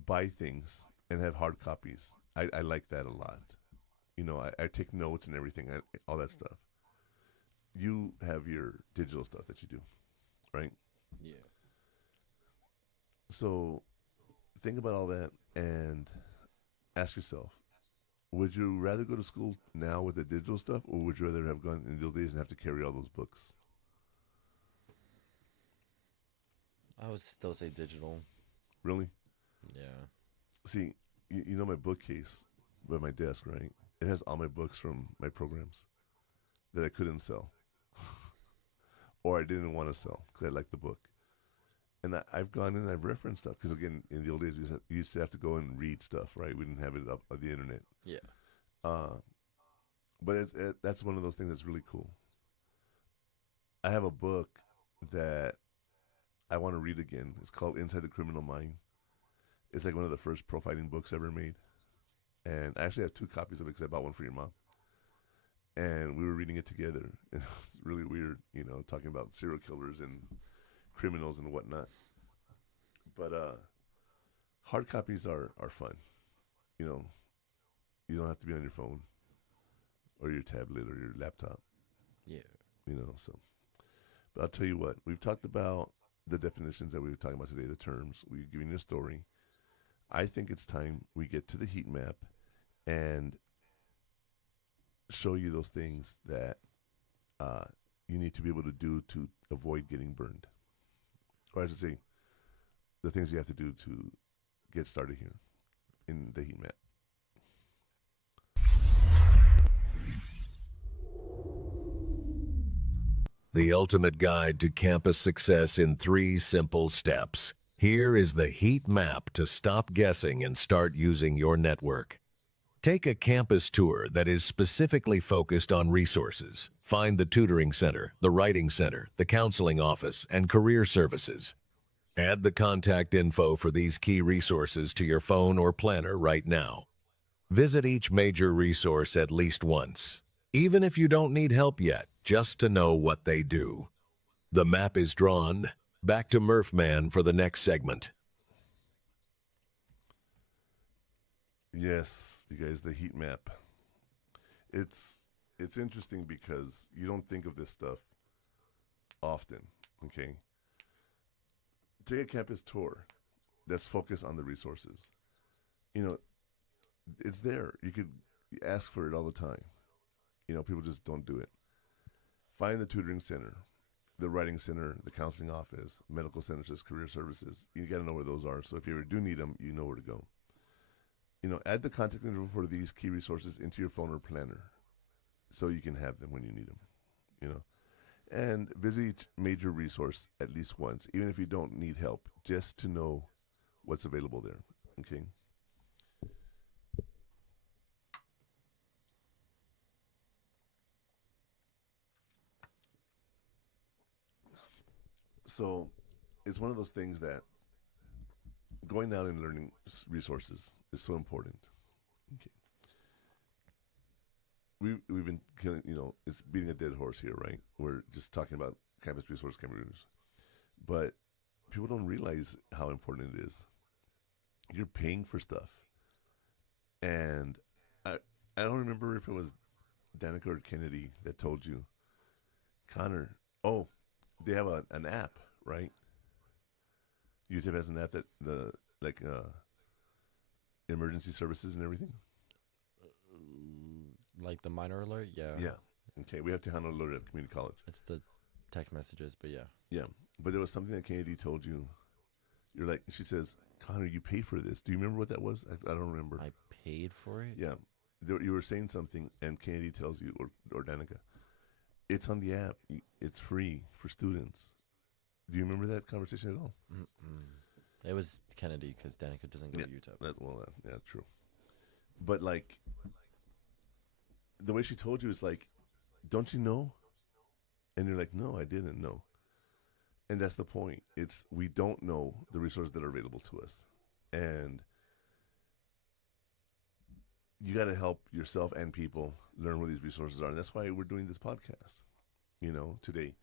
Buy things and have hard copies. I like that a lot. I take notes and everything, all that stuff. You have your digital stuff that you do, right? Yeah. So think about all that and ask yourself, would you rather go to school now with the digital stuff, or would you rather have gone in those days and have to carry all those books? I would still say digital. Really? Yeah. See, you know my bookcase by my desk, right? It has all my books from my programs that I couldn't sell. Or I didn't want to sell because I liked the book. And I've gone and I've referenced stuff because, again, in the old days, we used to have to go and read stuff, right? We didn't have it up on the internet. Yeah. But that's one of those things that's really cool. I have a book that I want to read again. It's called Inside the Criminal Mind. It's like one of the first profiling books ever made. And I actually have 2 copies of it because I bought one for your mom. And we were reading it together. And it was really weird, talking about serial killers and criminals and whatnot. But hard copies are fun. You don't have to be on your phone or your tablet or your laptop. Yeah. So. But I'll tell you what, we've talked about the definitions that we were talking about today, the terms. We've given you a story. I think it's time we get to the heat map and show you those things that you need to be able to do to avoid getting burned. Or I should say, the things you have to do to get started here in the heat map. The ultimate guide to campus success in 3 simple steps. Here is the heat map to stop guessing and start using your network. Take a campus tour that is specifically focused on resources. Find the tutoring center, the writing center, the counseling office, and career services. Add the contact info for these key resources to your phone or planner right now. Visit each major resource at least once, even if you don't need help yet, just to know what they do. The map is drawn. Back to Murphman for the next segment. Yes, you guys, the heat map. It's interesting because you don't think of this stuff often, okay? Take a campus tour that's focused on the resources. It's there. You could ask for it all the time. People just don't do it. Find the tutoring center, the writing center, the counseling office, medical centers, career services. You got to know where those are. So if you ever do need them, you know where to go. Add the contact info for these key resources into your phone or planner so you can have them when you need them, And visit each major resource at least once, even if you don't need help, just to know what's available there, okay? So it's one of those things that going out and learning resources is so important. Okay. We've been killing, it's beating a dead horse here, right? We're just talking about campus resource. But people don't realize how important it is. You're paying for stuff. And I don't remember if it was Danica or Kennedy that told you, Connor, they have an app, right? UTEP has an app that the like emergency services and everything. Like the minor alert, yeah. Yeah. Okay, we have to handle alert at community college. It's the text messages, but yeah. Yeah, but there was something that Kennedy told you. You're like, she says, Connor, you paid for this. Do you remember what that was? I don't remember. I paid for it? Yeah. You were saying something, and Kennedy tells you, or Danica, it's on the app. It's free for students. Do you remember that conversation at all? It was Kennedy, because Danica doesn't go to UTEP. Yeah, true. But, like, the way she told you is like, don't you know? And you're like, no, I didn't know. And that's the point. It's we don't know the resources that are available to us. And you got to help yourself and people learn where these resources are. And that's why we're doing this podcast, today.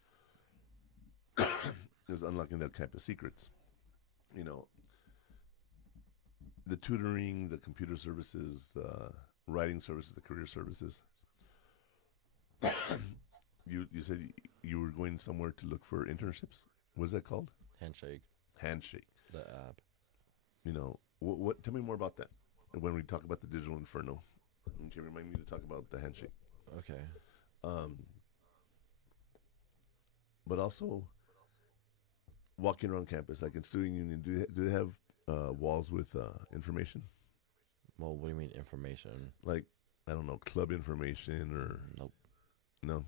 Is Unlocking That Campus Secrets. The tutoring, the computer services, the writing services, the career services. You said you were going somewhere to look for internships. What is that called? Handshake. The app. What? Tell me more about that. When we talk about the digital inferno, okay, remind me to talk about the handshake. Okay. But also walking around campus, like in student union, do they have walls with information? Well, what do you mean information? Like, I don't know, club information or nope. No.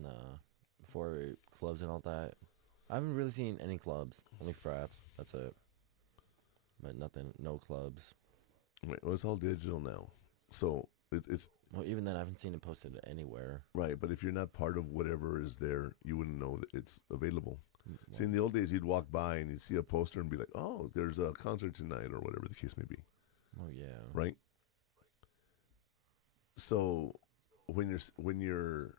Nah. For clubs and all that, I haven't really seen any clubs. Only frats. That's it. But nothing. No clubs. Well, it's all digital now, so it's. Well, even then, I haven't seen it posted anywhere. Right, but if you're not part of whatever is there, you wouldn't know that it's available. See, in the old days, you'd walk by and you'd see a poster and be like, "Oh, there's a concert tonight," or whatever the case may be. Oh yeah. Right. So when you're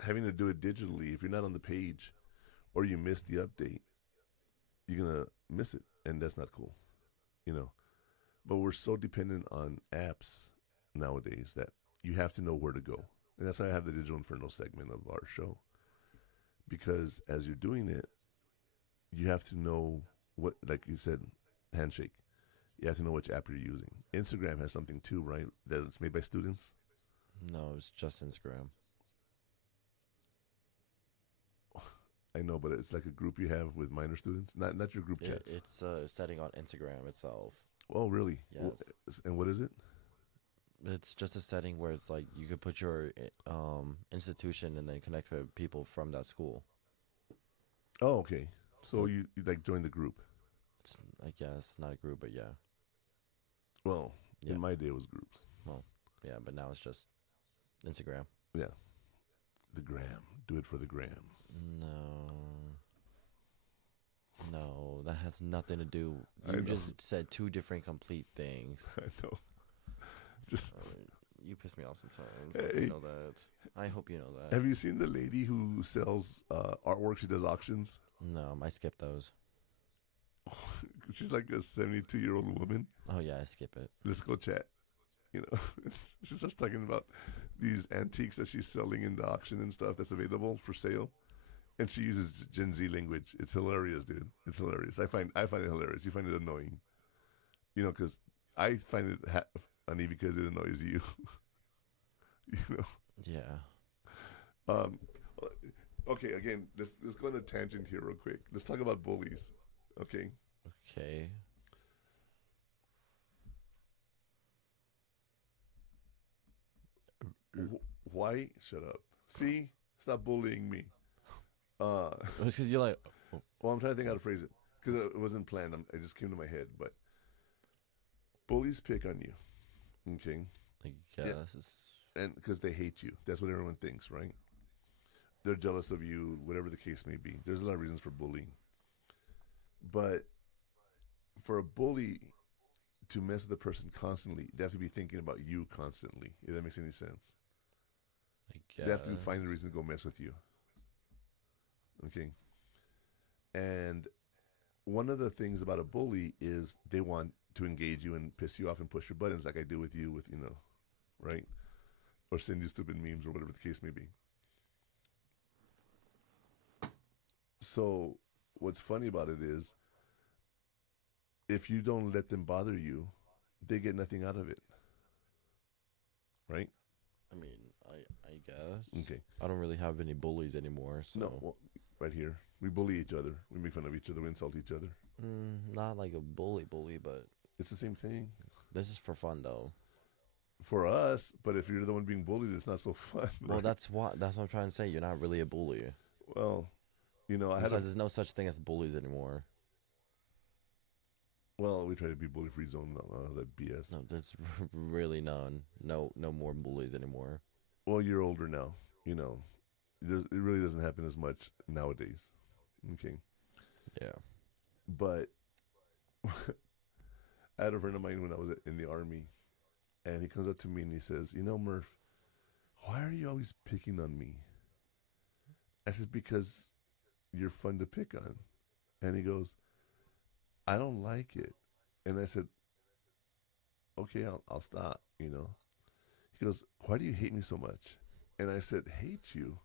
having to do it digitally, if you're not on the page or you miss the update, you're gonna miss it, and that's not cool, But we're so dependent on apps nowadays that you have to know where to go, and that's why I have the Digital Inferno segment of our show. Because as you're doing it, you have to know what, like you said, handshake. You have to know which app you're using. Instagram has something too, right? That it's made by students. No, it's just Instagram. I know, but it's like a group you have with minor students, not your group chats. It's a setting on Instagram itself. Oh, really? Yes. And what is it? It's just a setting where it's like you could put your institution and then connect with people from that school. Oh, okay. So you like join the group? It's, I guess not a group, but yeah. Well, in my day it was groups. Well, yeah, but now it's just Instagram. Yeah. The gram. Do it for the gram. No, that has nothing to do. I You know. just said two different complete things. I know. Just you piss me off sometimes. Hey. I hope you know that. I hope you know that. have you seen the lady who sells artwork? She does auctions. No, I skip those. She's like a 72-year-old woman. Oh yeah, I skip it. Let's go chat. She starts talking about these antiques that she's selling in the auction and stuff that's available for sale, and she uses Gen Z language. It's hilarious, dude. It's hilarious. I find it hilarious. You find it annoying, because I find it funny because it annoys you. Yeah. Okay. Again, let's go on a tangent here real quick. Let's talk about bullies. Okay. Okay. Why? Shut up. See? Stop bullying me. It's because you're like, Well, I'm trying to think how to phrase it because it wasn't planned. It just came to my head. But bullies pick on you. Okay. I guess. Yeah. And because they hate you. That's what everyone thinks, right? They're jealous of you, whatever the case may be. There's a lot of reasons for bullying. But for a bully to mess with a person constantly, they have to be thinking about you constantly, if that makes any sense. I guess. They have to find a reason to go mess with you. Okay. And one of the things about a bully is they want to engage you and piss you off and push your buttons like I do with you, right? Or send you stupid memes or whatever the case may be. So what's funny about it is, if you don't let them bother you, they get nothing out of it. Right? I mean, I guess. Okay. I don't really have any bullies anymore. So. No, well, right here. We bully each other. We make fun of each other. We insult each other. Not like a bully, but It's the same thing. this is for fun though. For us, but if you're the one being bullied, it's not so fun. Well, right? that's what I'm trying to say. You're not really a bully. Well, you know, Besides, there's no such thing as bullies anymore. Well, we try to be bully-free zone. That BS. No, there's really none. No more bullies anymore. Well, you're older now. You know, it really doesn't happen as much nowadays. Okay. Yeah. But I had a friend of mine when I was in the Army, and he comes up to me and he says, "You know, Murph, why are you always picking on me?" I said, "Because you're fun to pick on." And he goes, "I don't like it." And I said, "Okay, I'll stop, you know." He goes, "Why do you hate me so much?" And I said, "Hate you?"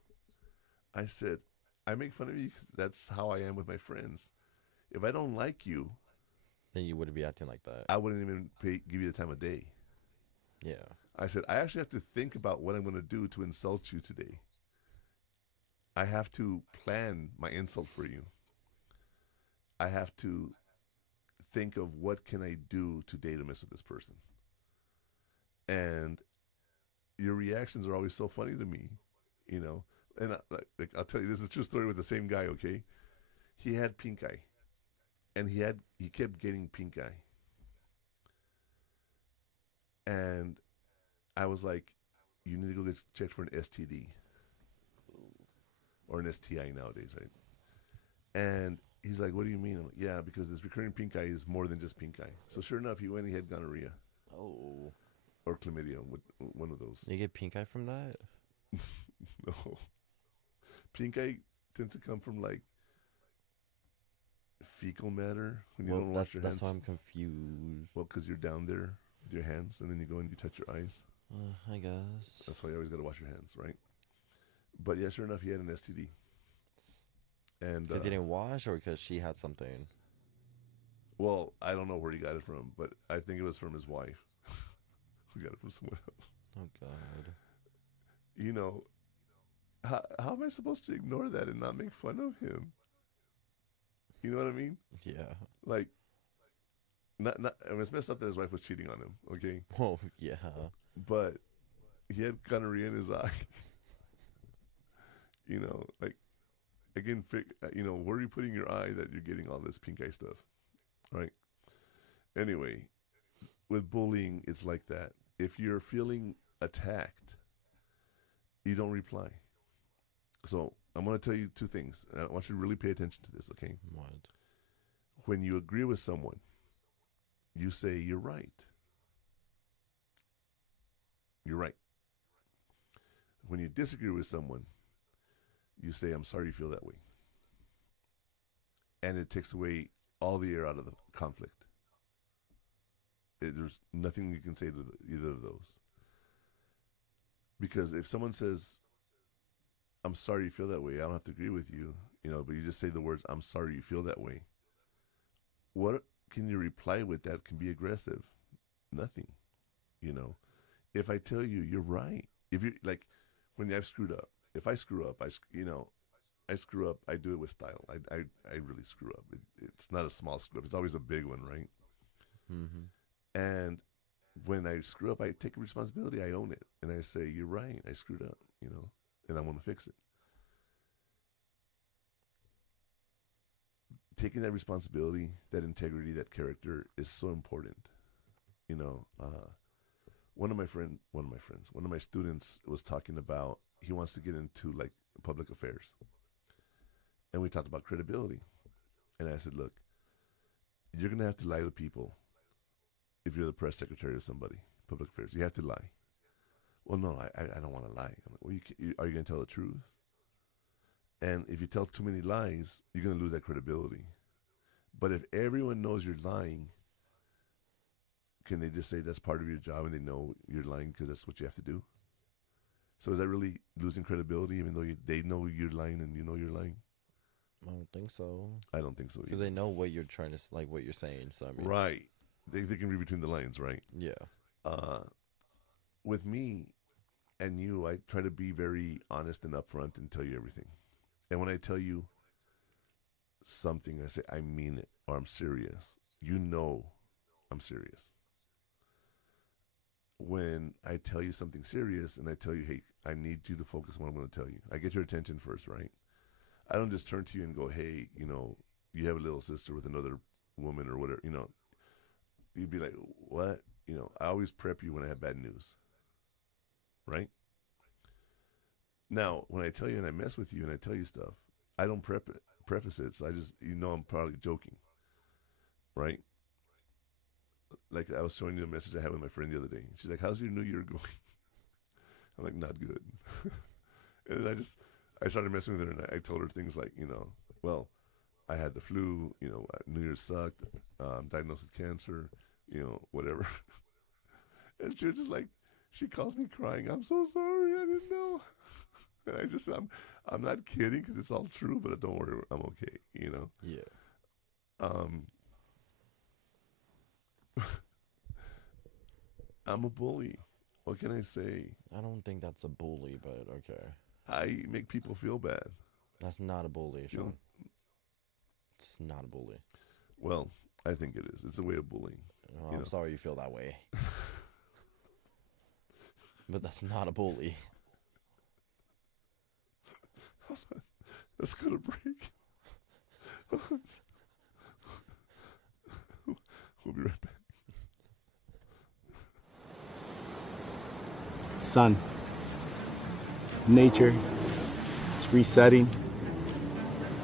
I said, "I make fun of you because that's how I am with my friends. If I don't like you, then you wouldn't be acting like that. I wouldn't even give you the time of day." Yeah. I said, "I actually have to think about what I'm going to do to insult you today. I have to plan my insult for you. I have to think of what can I do today to mess with this person. And your reactions are always so funny to me, you know." And I'll tell you, this is a true story with the same guy, okay? He had pink eye. And he kept getting pink eye. And I was like, "You need to go get checked for an STD." Or an STI nowadays, right? And he's like, "What do you mean?" I'm like, "Yeah, because this recurring pink eye is more than just pink eye." So sure enough, he went and he had gonorrhea. Oh. Or chlamydia, one of those. You get pink eye from that? No. Pink eye tends to come from like fecal matter when you don't wash your hands. That's why I'm confused. Well, because you're down there with your hands, and then you go and you touch your eyes. I guess. That's why you always got to wash your hands, right? But yeah, sure enough, he had an STD. And Because he didn't wash, or because she had something? Well, I don't know where he got it from, but I think it was from his wife. Who got it from someone else. Oh, God. You know, how am I supposed to ignore that and not make fun of him? You know what I mean? Yeah. Like, I mean, it's messed up that his wife was cheating on him, okay? Oh, yeah. But he had gonorrhea in his eye. You know, like, again, you know, where are you putting your eye that you're getting all this pink eye stuff, right? Anyway, with bullying, it's like that. If you're feeling attacked, you don't reply. So I'm going to tell you two things. And I want you to really pay attention to this, okay? What? When you agree with someone, you say, "You're right. You're right." When you disagree with someone, you say, "I'm sorry you feel that way." And it takes away all the air out of the conflict. There's nothing you can say to either of those. Because if someone says, "I'm sorry you feel that way," I don't have to agree with you, you know, but you just say the words, "I'm sorry you feel that way." What can you reply with that can be aggressive? Nothing, you know. If I tell you, "You're right," if you're like, when I've screwed up, if I screw up, I screw up, I do it with style. I really screw up. It's not a small screw up. It's always a big one, right? Mm-hmm. And when I screw up, I take responsibility. I own it. And I say, "You're right. I screwed up, you know, and I want to fix it." Taking that responsibility, that integrity, that character is so important. You know, one of my students was talking about, he wants to get into like public affairs. And we talked about credibility. And I said, "Look, you're going to have to lie to people if you're the press secretary of somebody, public affairs. You have to lie." "Well, no, I don't want to lie." I'm like, "Well, are you going to tell the truth? And if you tell too many lies, you're going to lose that credibility. But if everyone knows you're lying, can they just say that's part of your job and they know you're lying because that's what you have to do?" So is that really losing credibility even though they know you're lying and you know you're lying? I don't think so. I don't think so either. Because they know what you're trying to, like, what you're saying. So, I mean, right. They can read between the lines, right? Yeah. With me and you, I try to be very honest and upfront and tell you everything. And when I tell you something, I say, I mean it, or I'm serious. You know I'm serious. When I tell you something serious and I tell you, hey, I need you to focus on what I'm going to tell you, I get your attention first, right? I don't just turn to you and go, hey, you know, you have a little sister with another woman or whatever, you know. You'd be like, what? You know, I always prep you when I have bad news, right? Now, when I tell you and I mess with you and I tell you stuff, I don't preface it, so I just, you know, I'm probably joking, right? Like I was showing you a message I had with my friend the other day. She's like, how's your New Year going? I'm like, not good. And I started messing with her, and I told her things like, you know, well, I had the flu, you know, New Year's sucked, diagnosed with cancer, you know, whatever. And she was just like, she calls me crying, I'm so sorry, I didn't know. And I'm not kidding because it's all true, but don't worry, I'm okay, you know? Yeah. I'm a bully. What can I say? I don't think that's a bully, but okay. I make people feel bad. That's not a bully, Sean. It's not a bully. Well, I think it is. It's a way of bullying. Oh, I'm sorry you feel that way. But that's not a bully. Let's go to break. We'll be right back. Sun, nature, it's resetting,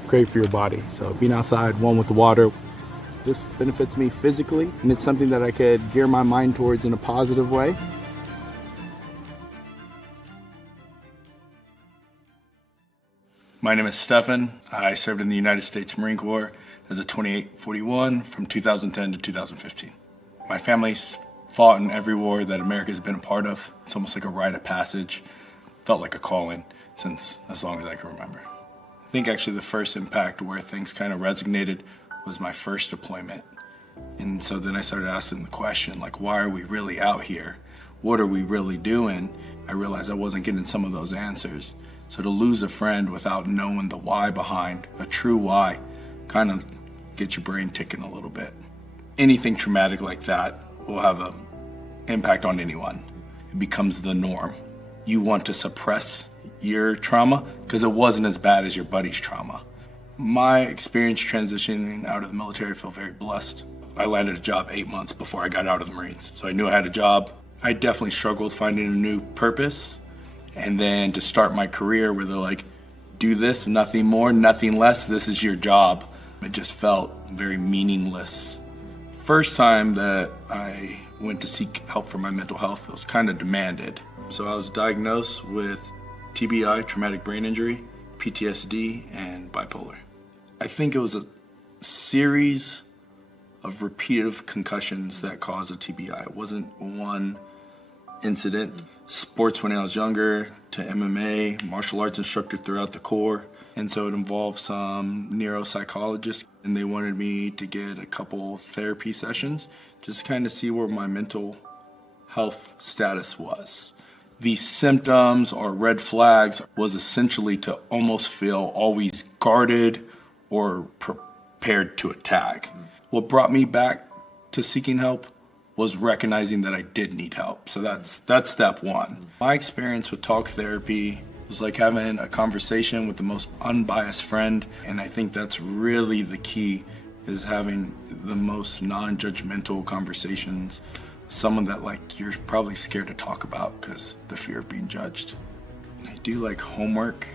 great for your body. So being outside, one with the water, this benefits me physically, and it's something that I could gear my mind towards in a positive way. My name is Stefan. I served in the United States Marine Corps as a 2841 from 2010 to 2015. My family's fought in every war that America's been a part of. It's almost like a rite of passage. Felt like a calling since as long as I can remember. I think actually the first impact where things kind of resonated was my first deployment. And so then I started asking the question, like, why are we really out here? What are we really doing? I realized I wasn't getting some of those answers. So to lose a friend without knowing the why behind, a true why, kind of gets your brain ticking a little bit. Anything traumatic like that will have an impact on anyone. It becomes the norm. You want to suppress your trauma because it wasn't as bad as your buddy's trauma. My experience transitioning out of the military, I feel very blessed. I landed a job 8 months before I got out of the Marines, so I knew I had a job. I definitely struggled finding a new purpose. And then to start my career where they're like, do this, nothing more, nothing less, this is your job. It just felt very meaningless. First time that I went to seek help for my mental health, it was kind of demanded. So I was diagnosed with TBI, traumatic brain injury, PTSD, and bipolar. I think it was a series of repeated concussions that caused a TBI. It wasn't one incident. Sports when I was younger, to MMA, martial arts instructor throughout the Corps. And so it involved some neuropsychologists, and they wanted me to get a couple therapy sessions, just kind of see where my mental health status was. These symptoms or red flags was essentially to almost feel always guarded or prepared to attack. What brought me back to seeking help was recognizing that I did need help. So that's step one. My experience with talk therapy was like having a conversation with the most unbiased friend, and I think that's really the key, is having the most non-judgmental conversations. Someone that like you're probably scared to talk about because the fear of being judged. I do like homework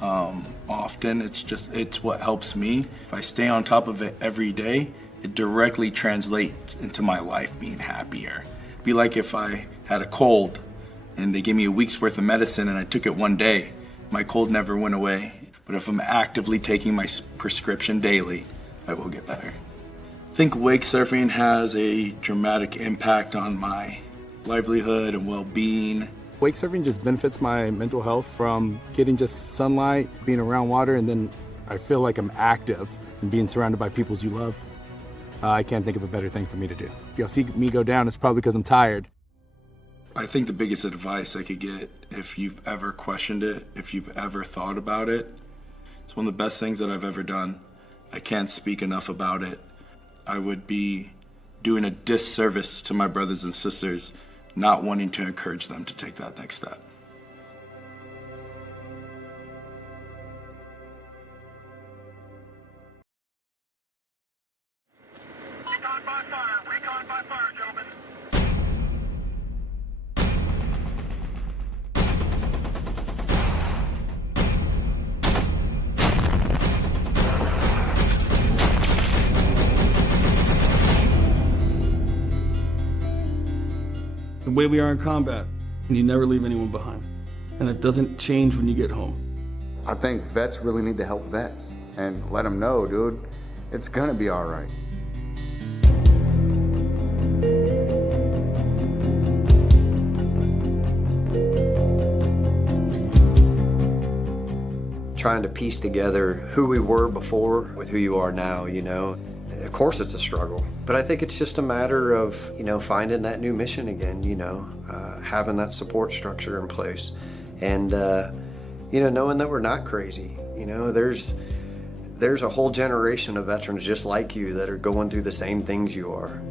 often. It's what helps me. If I stay on top of it every day, it directly translates into my life being happier. It'd be like if I had a cold and they gave me a week's worth of medicine and I took it one day, my cold never went away. But if I'm actively taking my prescription daily, I will get better. I think wake surfing has a dramatic impact on my livelihood and well-being. Wake surfing just benefits my mental health from getting just sunlight, being around water, and then I feel like I'm active and being surrounded by people you love. I can't think of a better thing for me to do. If y'all see me go down, it's probably because I'm tired. I think the biggest advice I could get, if you've ever questioned it, if you've ever thought about it, it's one of the best things that I've ever done. I can't speak enough about it. I would be doing a disservice to my brothers and sisters not wanting to encourage them to take that next step. The way we are in combat, and you never leave anyone behind. And that doesn't change when you get home. I think vets really need to help vets and let them know, dude, it's gonna be all right. Trying to piece together who we were before with who you are now, you know. Of course it's a struggle, but I think it's just a matter of, you know, finding that new mission again, you know, having that support structure in place and, you know, knowing that we're not crazy. You know, there's a whole generation of veterans just like you that are going through the same things you are.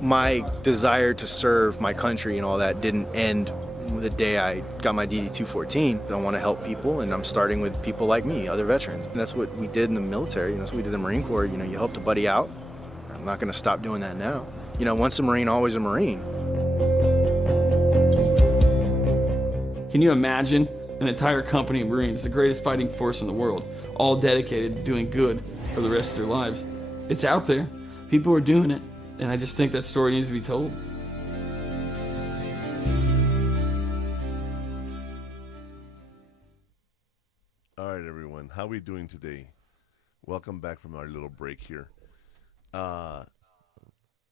My desire to serve my country and all that didn't end the day I got my DD-214. I want to help people, and I'm starting with people like me, other veterans. And that's what we did in the military, and that's what we did in the Marine Corps. You know, you helped a buddy out. I'm not going to stop doing that now. You know, once a Marine, always a Marine. Can you imagine an entire company of Marines, the greatest fighting force in the world, all dedicated to doing good for the rest of their lives? It's out there. People are doing it, and I just think that story needs to be told. All right, everyone. How are we doing today? Welcome back from our little break here.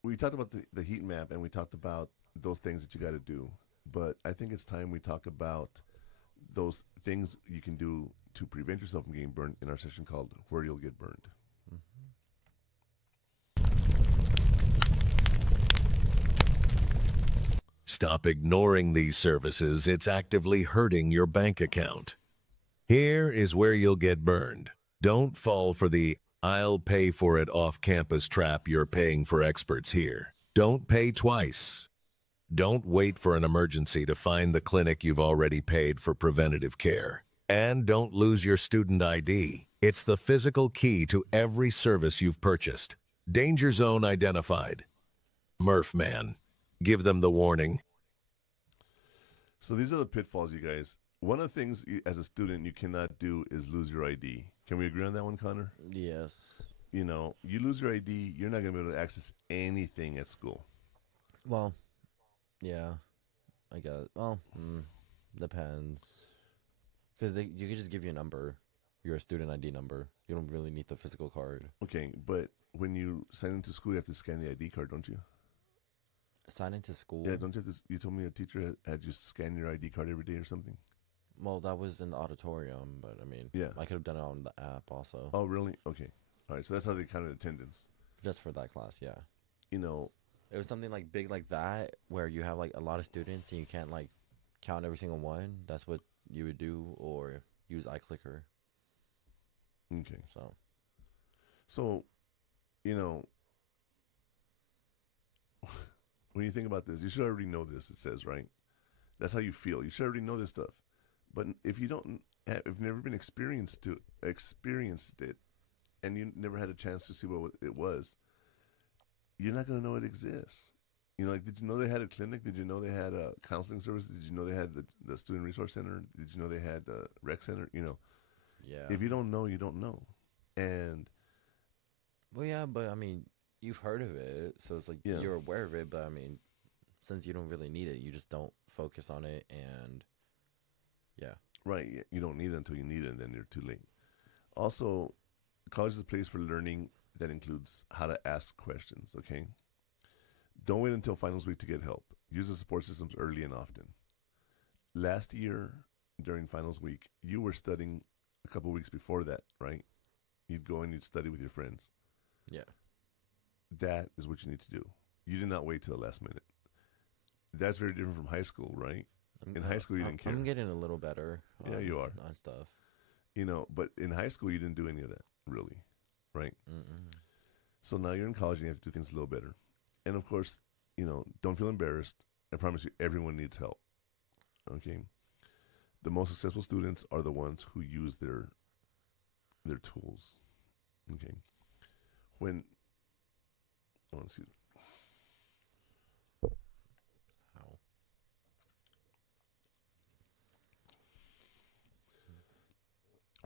We talked about the heat map, and we talked about those things that you got to do. But I think it's time we talk about those things you can do to prevent yourself from getting burned in our session called Where You'll Get Burned. Stop ignoring these services. It's actively hurting your bank account. Here is where you'll get burned. Don't fall for the "I'll pay for it" off-campus trap. You're paying for experts here. Don't pay twice. Don't wait for an emergency to find the clinic you've already paid for preventative care. And don't lose your student ID. It's the physical key to every service you've purchased. Danger zone identified. Murph man, give them the warning. So these are the pitfalls, you guys. One of the things as a student you cannot do is lose your ID. Can we agree on that one, Connor? Yes. You know, you lose your ID, you're not going to be able to access anything at school. Well, yeah, I guess. Well, depends. Because you could just give you a number, your student ID number. You don't really need the physical card. Okay, but when you sign into school, you have to scan the ID card, don't you? Sign into school? Yeah, don't you have to? You told me a teacher had you scan your ID card every day or something. Well, that was in the auditorium, but I mean, yeah, I could have done it on the app also. Oh, really? Okay. All right, so that's how they counted attendance. Just for that class, yeah. You know, it was something like big like that, where you have like a lot of students and you can't like count every single one. That's what you would do, or use iClicker. Okay. So, you know, when you think about this, you should already know this. It says, right? That's how you feel. You should already know this stuff. But if you don't, if never been experienced it, and you never had a chance to see what it was, you're not going to know it exists. You know, like, did you know they had a clinic? Did you know they had a counseling service? Did you know they had the student resource center? Did you know they had the rec center? You know, yeah. If you don't know, you don't know. And well, yeah, but I mean, you've heard of it, so it's like you're aware of it. But I mean, since you don't really need it, you just don't focus on it, and yeah, right. You don't need it until you need it, and then you're too late. Also, college is a place for learning that includes how to ask questions. Okay. Don't wait until finals week to get help. Use the support systems early and often. Last year, during finals week, you were studying a couple weeks before that, right? You'd go and you'd study with your friends. Yeah. That is what you need to do. You did not wait till the last minute. That's very different from high school, right? In high school, you didn't care. I'm getting a little better. Yeah, you are. On stuff. You know, but in high school, you didn't do any of that, really, right? So now you're in college and you have to do things a little better. And of course, you know, don't feel embarrassed. I promise you, everyone needs help. Okay? The most successful students are the ones who use their tools. Okay? When, oh, excuse me.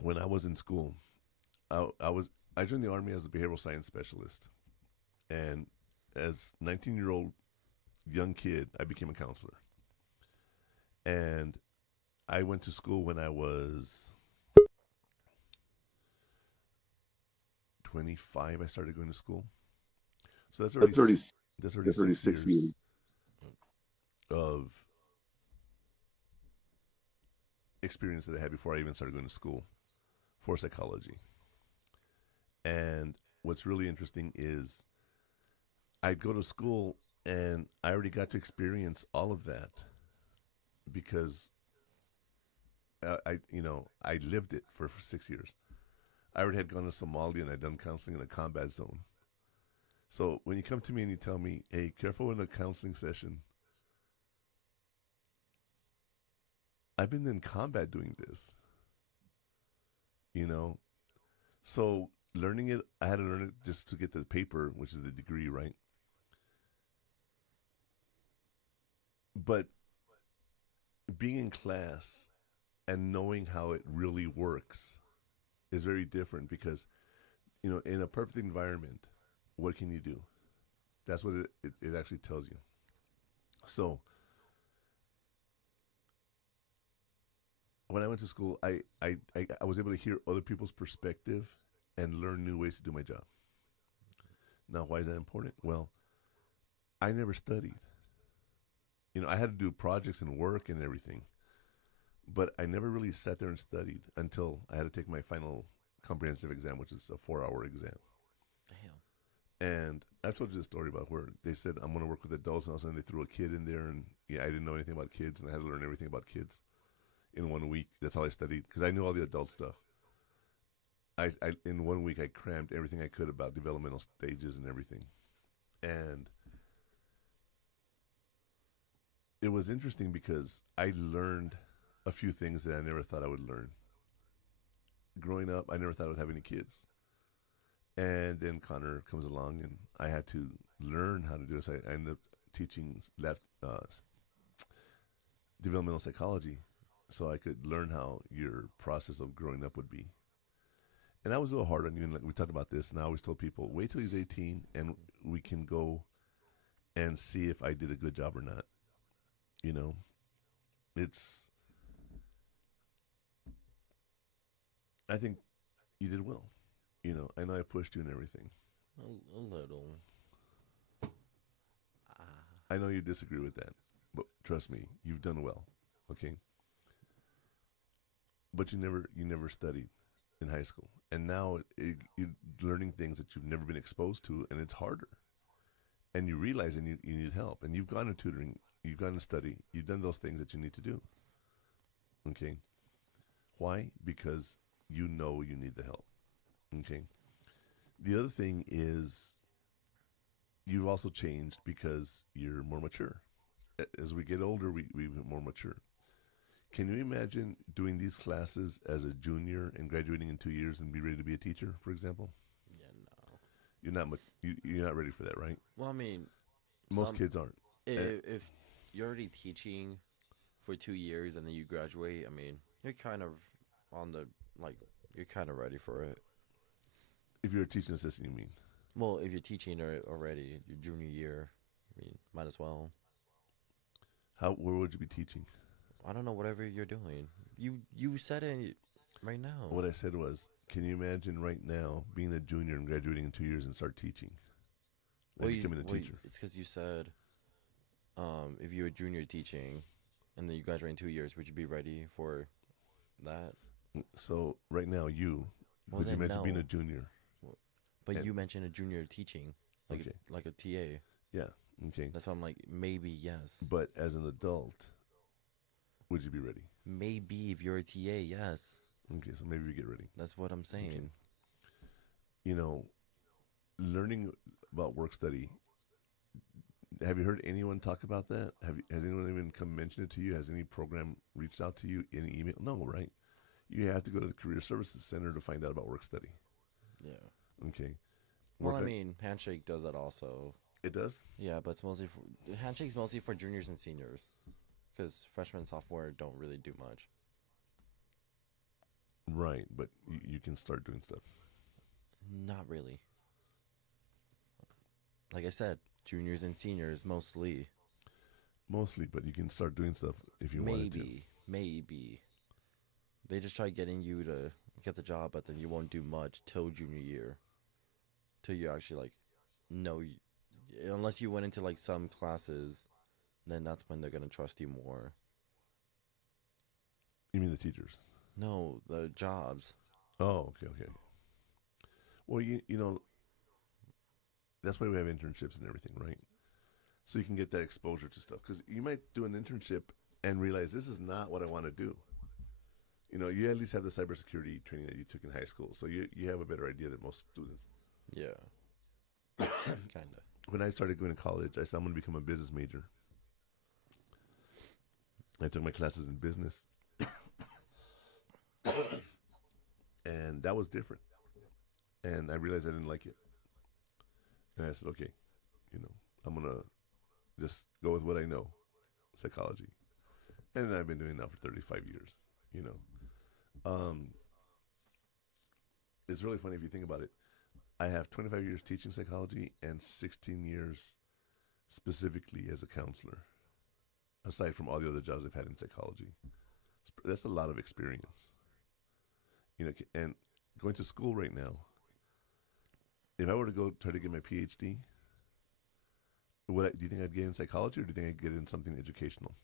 When I was in school, I joined the Army as a behavioral science specialist, and as 19-year-old young kid, I became a counselor. And I went to school when I was 25. I started going to school, so that's already 36 years of experience that I had before I even started going to school for psychology. And what's really interesting is I'd go to school and I already got to experience all of that because I lived it for 6 years. I already had gone to Somalia and I'd done counseling in a combat zone. So when you come to me and you tell me, hey, careful in a counseling session, I've been in combat doing this, you know? So learning it, I had to learn it just to get the paper, which is the degree, right? But being in class and knowing how it really works is very different because, you know, in a perfect environment, what can you do? That's what it actually tells you. So when I went to school, I was able to hear other people's perspective and learn new ways to do my job. Now, why is that important? Well, I never studied. You know, I had to do projects and work and everything, but I never really sat there and studied until I had to take my final comprehensive exam, which is a 4-hour exam. Damn. And I told you the story about where they said, I'm going to work with adults, and all of a sudden they threw a kid in there, and I didn't know anything about kids, and I had to learn everything about kids in 1 week. That's all I studied, because I knew all the adult stuff. I in 1 week, I crammed everything I could about developmental stages and everything. And it was interesting because I learned a few things that I never thought I would learn. Growing up, I never thought I would have any kids. And then Connor comes along, and I had to learn how to do this. I ended up teaching developmental psychology so I could learn how your process of growing up would be. And I was a little hard on you, and like we talked about this, and I always told people, wait till he's 18, and we can go and see if I did a good job or not. You know, I think you did well. You know, I know I pushed you and everything. A little. I know you disagree with that, but trust me, you've done well. Okay. But you never studied in high school, and now you're learning things that you've never been exposed to, and it's harder. And you realize you need help, and you've gone to tutoring, you've gone to study, you've done those things that you need to do. Okay. Why? Because you know you need the help. Okay. The other thing is you've also changed because you're more mature. As we get older, we get more mature. Can you imagine doing these classes as a junior and graduating in 2 years and be ready to be a teacher, for example? Yeah, no. You're not ready for that, right? Well, I mean, most kids aren't. If you're already teaching for 2 years and then you graduate, I mean, you're kind of you're kind of ready for it. If you're a teaching assistant, you mean? Well, if you're teaching already your junior year, I mean, might as well. Where would you be teaching? I don't know, whatever you're doing. You said it right now. What I said was, can you imagine right now being a junior and graduating in 2 years and start teaching? Becoming a teacher. It's because you said if you're a junior teaching and then you graduate in 2 years, would you be ready for that? So right now, Well, but you then mentioned being no. a junior. But And- you mentioned a junior teaching, like Okay. like a TA. Yeah. Okay. That's why I'm like, maybe yes. But as an adult, would you be ready? Maybe if you're a TA, yes. Okay, so maybe we get ready. That's what I'm saying. You know, learning about work study. Have you heard anyone talk about that? Has anyone even come mention it to you? Has any program reached out to you? Any email? No, right? You have to go to the Career Services Center to find out about work study. Yeah. Okay. Well, Work I on- mean, Handshake does that also. It does? Yeah, but it's mostly for Handshake's mostly for juniors and seniors, because freshmen and sophomore don't really do much. Right, but you can start doing stuff. Not really. Like I said, juniors and seniors mostly. Mostly, but you can start doing stuff if you wanted to. Maybe. They just try getting you to get the job, but then you won't do much till junior year. Till you actually like know, unless you went into like some classes, then that's when they're gonna trust you more. You mean the teachers? No, the jobs. Oh, okay. Well, you know, that's why we have internships and everything, right? So you can get that exposure to stuff. Because you might do an internship and realize this is not what I want to do. You know, you at least have the cybersecurity training that you took in high school, so you have a better idea than most students. Yeah. Kinda. When I started going to college, I said I'm going to become a business major. I took my classes in business, and that was different. And I realized I didn't like it. And I said, okay, you know, I'm going to just go with what I know, psychology. And I've been doing that for 35 years, you know. It's really funny if you think about it. I have 25 years teaching psychology and 16 years specifically as a counselor, aside from all the other jobs I've had in psychology. That's a lot of experience. You know, and going to school right now, if I were to go try to get my PhD, do you think I'd get in psychology or do you think I'd get in something educational?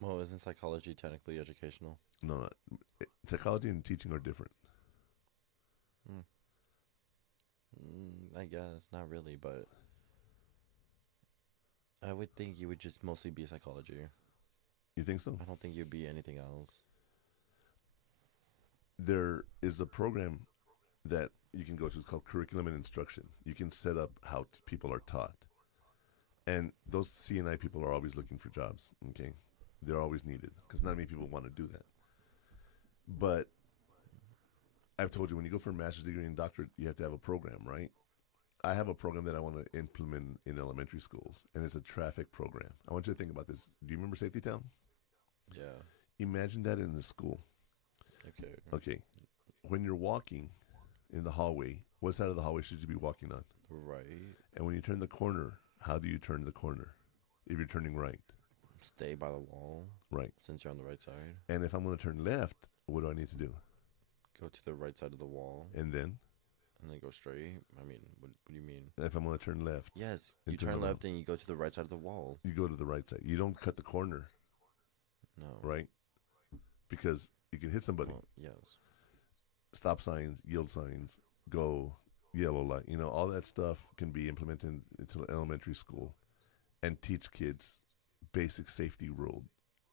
Well, isn't psychology technically educational? No, not. Psychology and teaching are different. I guess not really, but I would think you would just mostly be psychology. You think so? I don't think you'd be anything else. There is a program that you can go to. It's called Curriculum and Instruction. You can set up how people are taught. And those C&I people are always looking for jobs, okay? They're always needed because not many people want to do that. But I've told you, when you go for a master's degree and doctorate, you have to have a program, right? I have a program that I want to implement in elementary schools, and it's a traffic program. I want you to think about this. Do you remember Safety Town? Yeah. Imagine that in the school. Okay. Okay. When you're walking in the hallway, what side of the hallway should you be walking on? Right. And when you turn the corner, how do you turn the corner if you're turning right? Stay by the wall. Right. Since you're on the right side. And if I'm going to turn left, what do I need to do? Go to the right side of the wall. And then? And then go straight. I mean, what do you mean? If I'm going to turn left. Yes. You turn left and you go to the right side of the wall. You go to the right side. You don't cut the corner. No. Right? Because you can hit somebody. Well, yes. Stop signs, yield signs, go, yellow light. You know, all that stuff can be implemented into elementary school and teach kids basic safety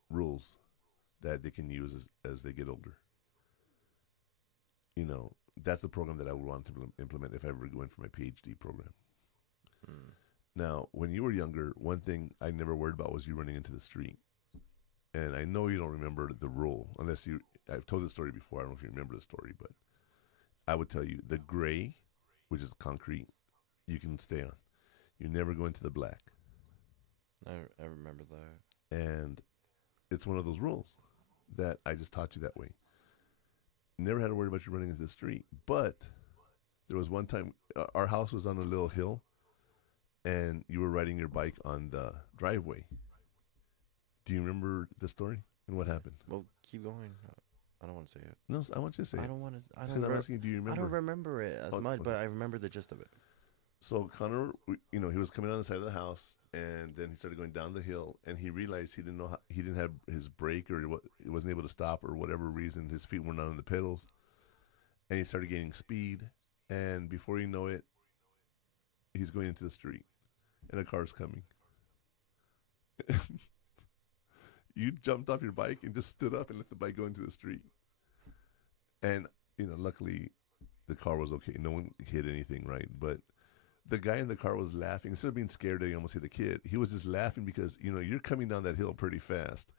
rules that they can use as they get older. You know, that's the program that I would want to implement if I ever go in for my PhD program. Now, when you were younger, one thing I never worried about was you running into the street. And I know you don't remember the rule, unless I've told this story before. I don't know if you remember the story, but I would tell you the gray, which is concrete, you can stay on. You never go into the black. I remember that. And it's one of those rules that I just taught you that way. Never had to worry about you running into the street. But there was one time, our house was on a little hill, and you were riding your bike on the driveway. Do you remember the story and what happened? Well, keep going. I don't want to say it. No, I want you to say it. I don't want to. I'm asking you, do you remember? I don't remember it as much, okay. but I remember the gist of it. So Connor, you know, he was coming on the side of the house, and then he started going down the hill, and he realized he didn't know how, he didn't have his brake, or he wasn't able to stop, or whatever reason, his feet were not on the pedals, and he started gaining speed, and before you know it, he's going into the street, and a car's coming. You jumped off your bike and just stood up and let the bike go into the street, and you know, luckily, the car was okay. No one hit anything, right? But the guy in the car was laughing. Instead of being scared that he almost hit a kid, he was just laughing because, you know, you're coming down that hill pretty fast,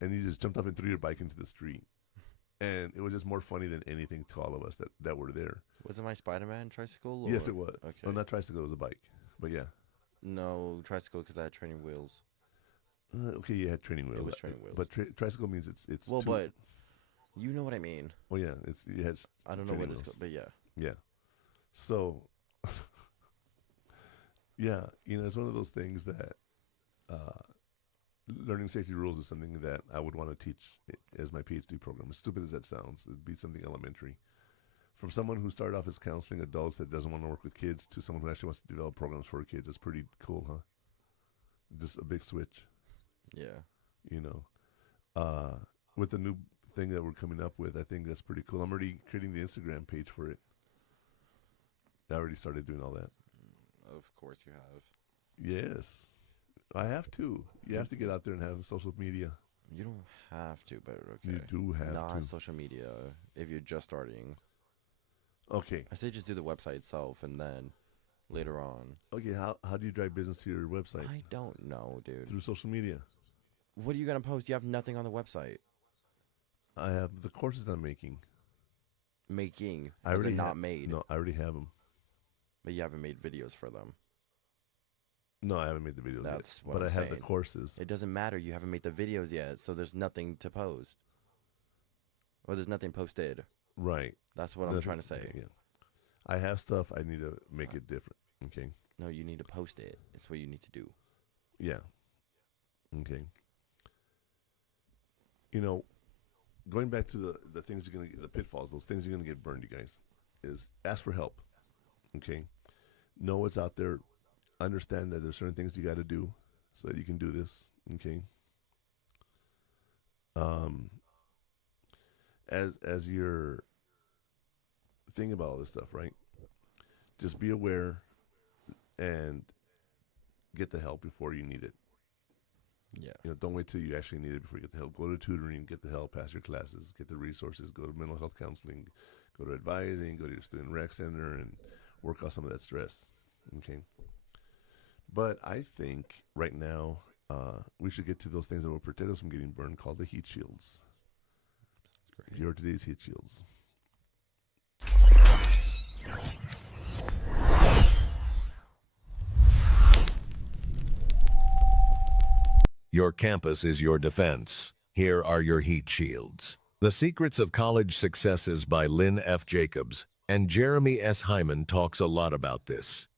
and you just jumped off and threw your bike into the street. And it was just more funny than anything to all of us that were there. Was it my Spider-Man tricycle? Or? Yes, it was. Okay. Well, not tricycle, it was a bike. But yeah. No, tricycle because I had training wheels. Okay, you had training wheels. It was training wheels. But tricycle means it's well, two. but you know what I mean. Well, yeah, you had. I don't know what it's called, but yeah. Yeah. So. Yeah, you know, it's one of those things that learning safety rules is something that I would want to teach as my PhD program. As stupid as that sounds, it'd be something elementary. From someone who started off as counseling adults that doesn't want to work with kids to someone who actually wants to develop programs for kids, it's pretty cool, huh? Just a big switch. Yeah. You know, with the new thing that we're coming up with, I think that's pretty cool. I'm already creating the Instagram page for it. I already started doing all that. Of course you have. Yes. I have to. You have to get out there and have social media. You don't have to, but okay. You do have Not to. social media if you're just starting. Okay. I say just do the website itself and then later on. Okay, how do you drive business to your website? I don't know, dude. Through social media. What are you going to post? You have nothing on the website. I have the courses I'm making. Making? I already not made? No, I already have them. But you haven't made videos for them. No, I haven't made the videos That's yet. what But I'm I have saying. the courses. It doesn't matter. You haven't made the videos yet, so there's nothing to post. Or there's nothing posted. Right. That's what I'm trying to say. Yeah. I have stuff. I need to make it different. Okay. No, you need to post it. It's what you need to do. Yeah. Okay. You know, going back to the things you're gonna get, the pitfalls, those things you're gonna get burned, you guys, is ask for help. Okay. Know what's out there. Understand that there's certain things you got to do so that you can do this. Okay. As you're thinking about all this stuff, right? Just be aware and get the help before you need it. Yeah. You know, don't wait till you actually need it before you get the help. Go to tutoring, get the help, pass your classes, get the resources, go to mental health counseling, go to advising, go to your student rec center, and work out some of that stress. Okay. But I think right now we should get to those things that will protect us from getting burned, called the heat shields. Here are today's heat shields. Your campus is your defense. Here are your heat shields. The Secrets of College Successes by Lynn F. Jacobs and Jeremy S. Hyman talks a lot about this.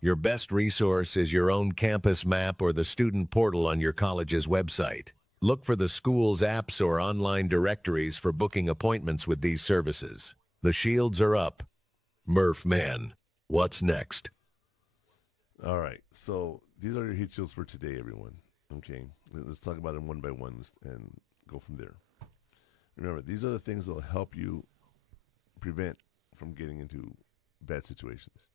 Your best resource is your own campus map or the student portal on your college's website. Look for the school's apps or online directories for booking appointments with these services. The shields are up. Murph Man, what's next? All right. So these are your heat shields for today, everyone. Okay. Let's talk about them one by one and go from there. Remember, these are the things that will help you prevent from getting into bad situations.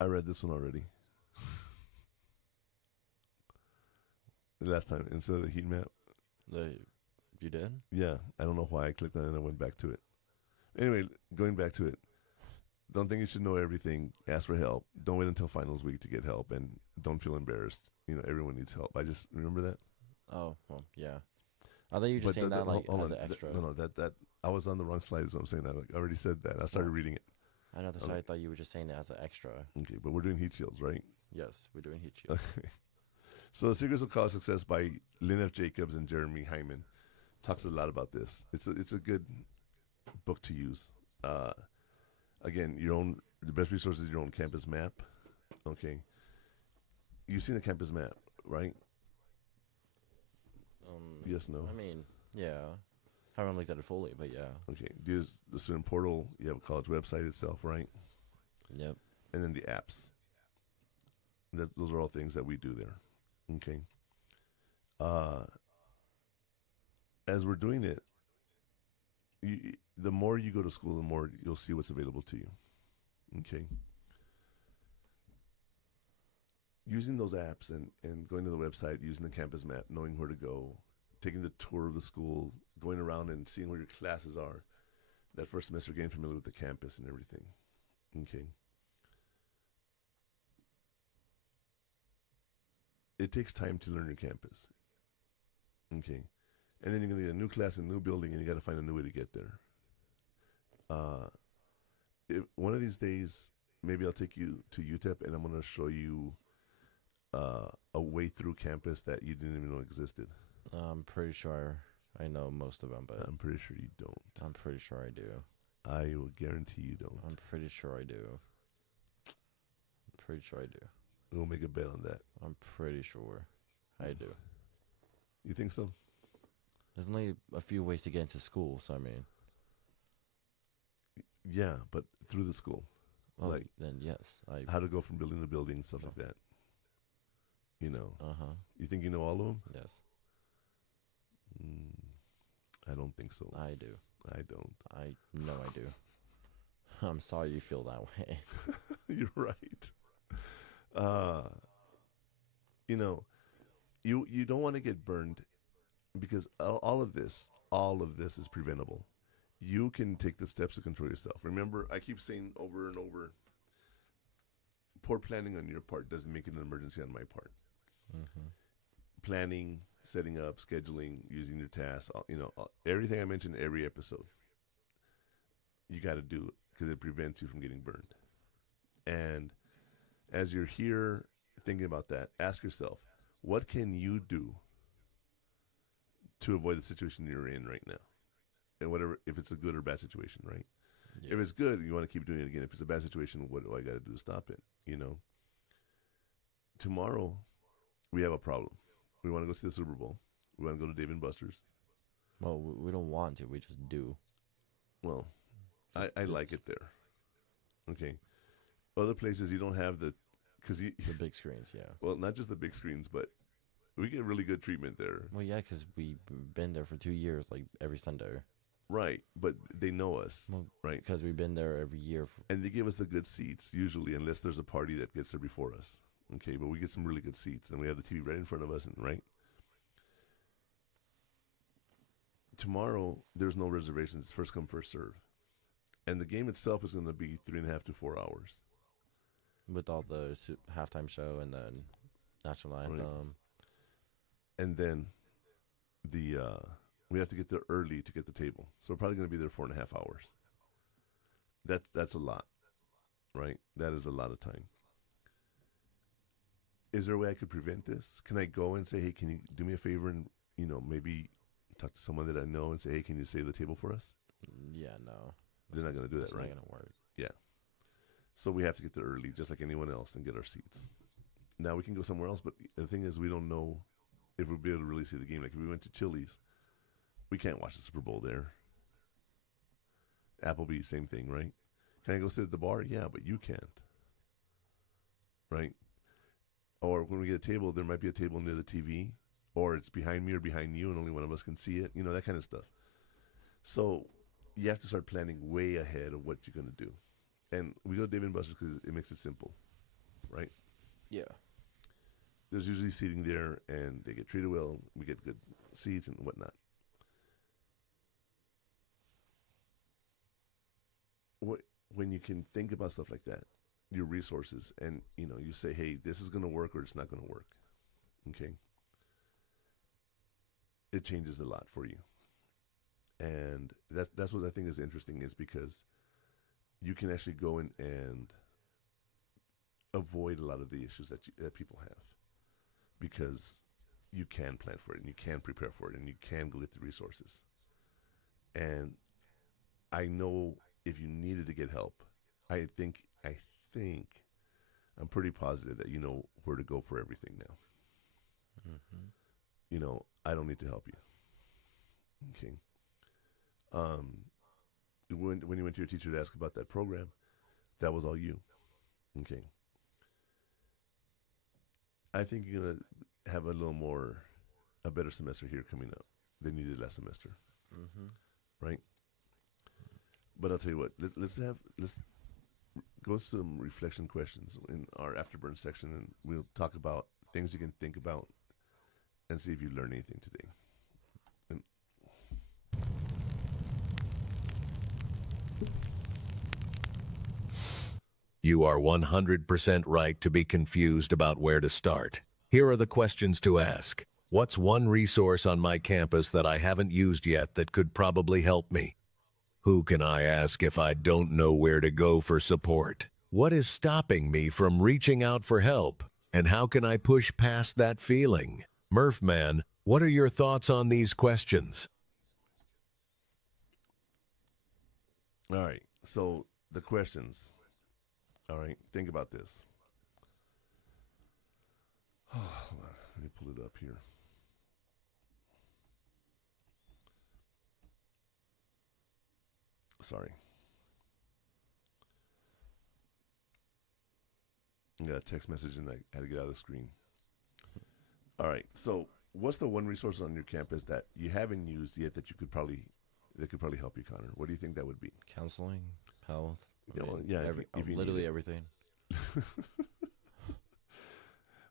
I read this one already. The last time, instead of the heat map. You did? Yeah, I don't know why I clicked on it and I went back to it. Anyway, going back to it. Don't think you should know everything. Ask for help. Don't wait until finals week to get help, and don't feel embarrassed. You know, everyone needs help. I just remember that. Oh, well, yeah. I thought you were just saying that like as an extra. No, that I was on the wrong slide. Is what I'm saying. I already said that. I started reading it. I know. That's why I thought you were just saying it as an extra. Okay, but we're doing heat shields, right? Yes, we're doing heat shields. Okay. So, The Secrets of College Success by Lynn F. Jacobs and Jeremy Hyman talks a lot about this. It's a good book to use. Again, the best resource is your own campus map. Okay. You've seen the campus map, right? Yes, no. I mean, yeah. Haven't looked at it fully, but yeah. Okay. There's the student portal. You have a college website itself, right? Yep. And then the apps. Those are all things that we do there. Okay. As we're doing it, the more you go to school, the more you'll see what's available to you. Okay. Using those apps and going to the website, using the campus map, knowing where to go, taking the tour of the school, going around and seeing where your classes are. That first semester, getting familiar with the campus and everything. Okay. It takes time to learn your campus. Okay. And then you're going to get a new class in a new building, and you got to find a new way to get there. If one of these days, maybe I'll take you to UTEP, and I'm going to show you a way through campus that you didn't even know existed. I'm pretty sure I know most of them, but I'm pretty sure you don't. I'm pretty sure I do. I will guarantee you don't. I'm pretty sure I do. I'm pretty sure I do. We'll make a bet on that. I'm pretty sure I do. You think so? There's only a few ways to get into school, so I mean. Yeah, but through the school. Oh, like, then yes. How to go from building to building, stuff like that. You know. Uh-huh. You think you know all of them? Yes. I don't think so. I do. I don't. I know I do. I'm sorry you feel that way. You're right. You know, you don't want to get burned because all of this is preventable. You can take the steps to control yourself. Remember, I keep saying over and over, poor planning on your part doesn't make it an emergency on my part. Mm-hmm. Planning, setting up, scheduling, using your tasks, everything I mentioned every episode, you got to do because it prevents you from getting burned. And as you're here thinking about that, ask yourself, what can you do to avoid the situation you're in right now? And whatever, if it's a good or bad situation, right? Yeah. If it's good, you want to keep doing it again. If it's a bad situation, what do I got to do to stop it? Tomorrow, we have a problem. We want to go see the Super Bowl. We want to go to Dave & Buster's. Well, we don't want to. We just do. Well, I like it there. Okay. Other places you don't have the big screens, yeah. Well, not just the big screens, but we get really good treatment there. Well, yeah, because we've been there for 2 years, like every Sunday. Right, but they know us, right? Because we've been there every year. And they give us the good seats, usually, unless there's a party that gets there before us. Okay, but we get some really good seats, and we have the TV right in front of us, right? Tomorrow, there's no reservations. It's first come, first serve. And the game itself is going to be 3.5 to 4 hours. With all the halftime show and then national anthem. Right. And then we have to get there early to get the table. So we're probably going to be there 4.5 hours. That's a lot, right? That is a lot of time. Is there a way I could prevent this? Can I go and say, hey, can you do me a favor and, maybe talk to someone that I know and say, hey, can you save the table for us? Yeah, no. They're not going to do that, right? It's not going to work. Yeah. So we have to get there early, just like anyone else, and get our seats. Now we can go somewhere else, but the thing is we don't know if we'll be able to really see the game. Like if we went to Chili's, we can't watch the Super Bowl there. Applebee's, same thing, right? Can I go sit at the bar? Yeah, but you can't. Right? Or when we get a table, there might be a table near the TV, or it's behind me or behind you, and only one of us can see it. That kind of stuff. So you have to start planning way ahead of what you're going to do. And we go to Dave & Buster's because it makes it simple, right? Yeah. There's usually seating there, and they get treated well. We get good seats and whatnot. When you can think about stuff like that, your resources, and you say, hey, this is going to work or it's not going to work. Okay? It changes a lot for you. And that's what I think is interesting, is because you can actually go in and avoid a lot of the issues that people have, because you can plan for it and you can prepare for it and you can go get the resources. And I know if you needed to get help, I'm pretty positive that you know where to go for everything now. Mm-hmm. I don't need to help you. Okay. When you went to your teacher to ask about that program, that was all you. Okay. I think you're gonna have a better semester here coming up than you did last semester. Right? But I'll tell you what, let's go through some reflection questions in our afterburn section, and we'll talk about things you can think about and see if you learn anything today. You are 100% right to be confused about where to start. Here are the questions to ask. What's one resource on my campus that I haven't used yet that could probably help me? Who can I ask if I don't know where to go for support? What is stopping me from reaching out for help? And how can I push past that feeling? Murphman, what are your thoughts on these questions? All right, so the questions. All right, think about this. Hold on, let me pull it up here. Sorry. I got a text message and I had to get out of the screen. All right, so what's the one resource on your campus that you haven't used yet that could probably help you, Connor? What do you think that would be? Counseling, health. Literally everything.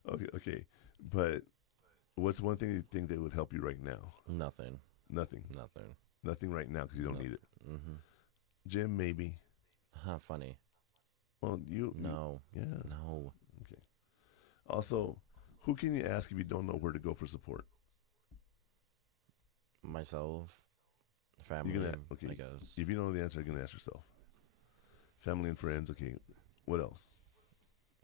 Okay, but what's one thing you think that would help you right now? Nothing. Nothing right now because you don't need it. Gym, maybe. Funny. Well, No. Yeah. No. Okay. Also, who can you ask if you don't know where to go for support? Myself. Family, I guess. If you don't know the answer, you're going to ask yourself. Family and friends, okay. What else?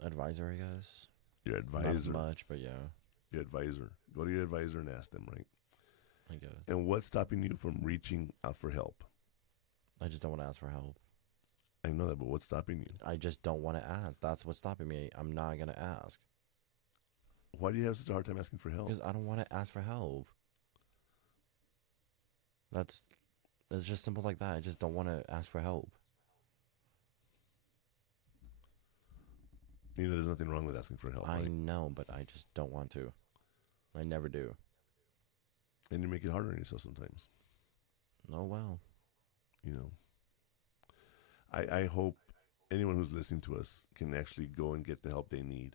Advisor, I guess. Your advisor. Not much, but yeah. Your advisor. Go to your advisor and ask them, right? I guess. And what's stopping you from reaching out for help? I just don't want to ask for help. I know that, but what's stopping you? I just don't want to ask. That's what's stopping me. I'm not going to ask. Why do you have such a hard time asking for help? Because I don't want to ask for help. It's just simple like that. I just don't want to ask for help. There's nothing wrong with asking for help. I right? know, but I just don't want to. I never do. And you make it harder on yourself sometimes. Oh, wow. I hope anyone who's listening to us can actually go and get the help they need,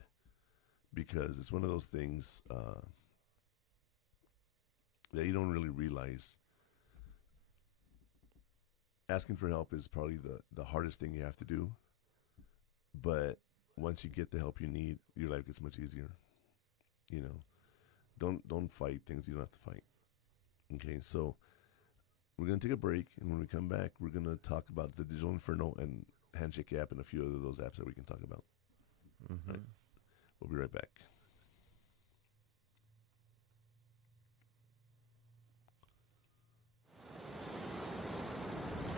because it's one of those things that you don't really realize. Asking for help is probably the hardest thing you have to do, but once you get the help you need, your life gets much easier. Don't fight things you don't have to fight. Okay, so we're going to take a break, and when we come back, we're going to talk about the Digital Inferno and Handshake app and a few of those apps that we can talk about. Right. We'll be right back.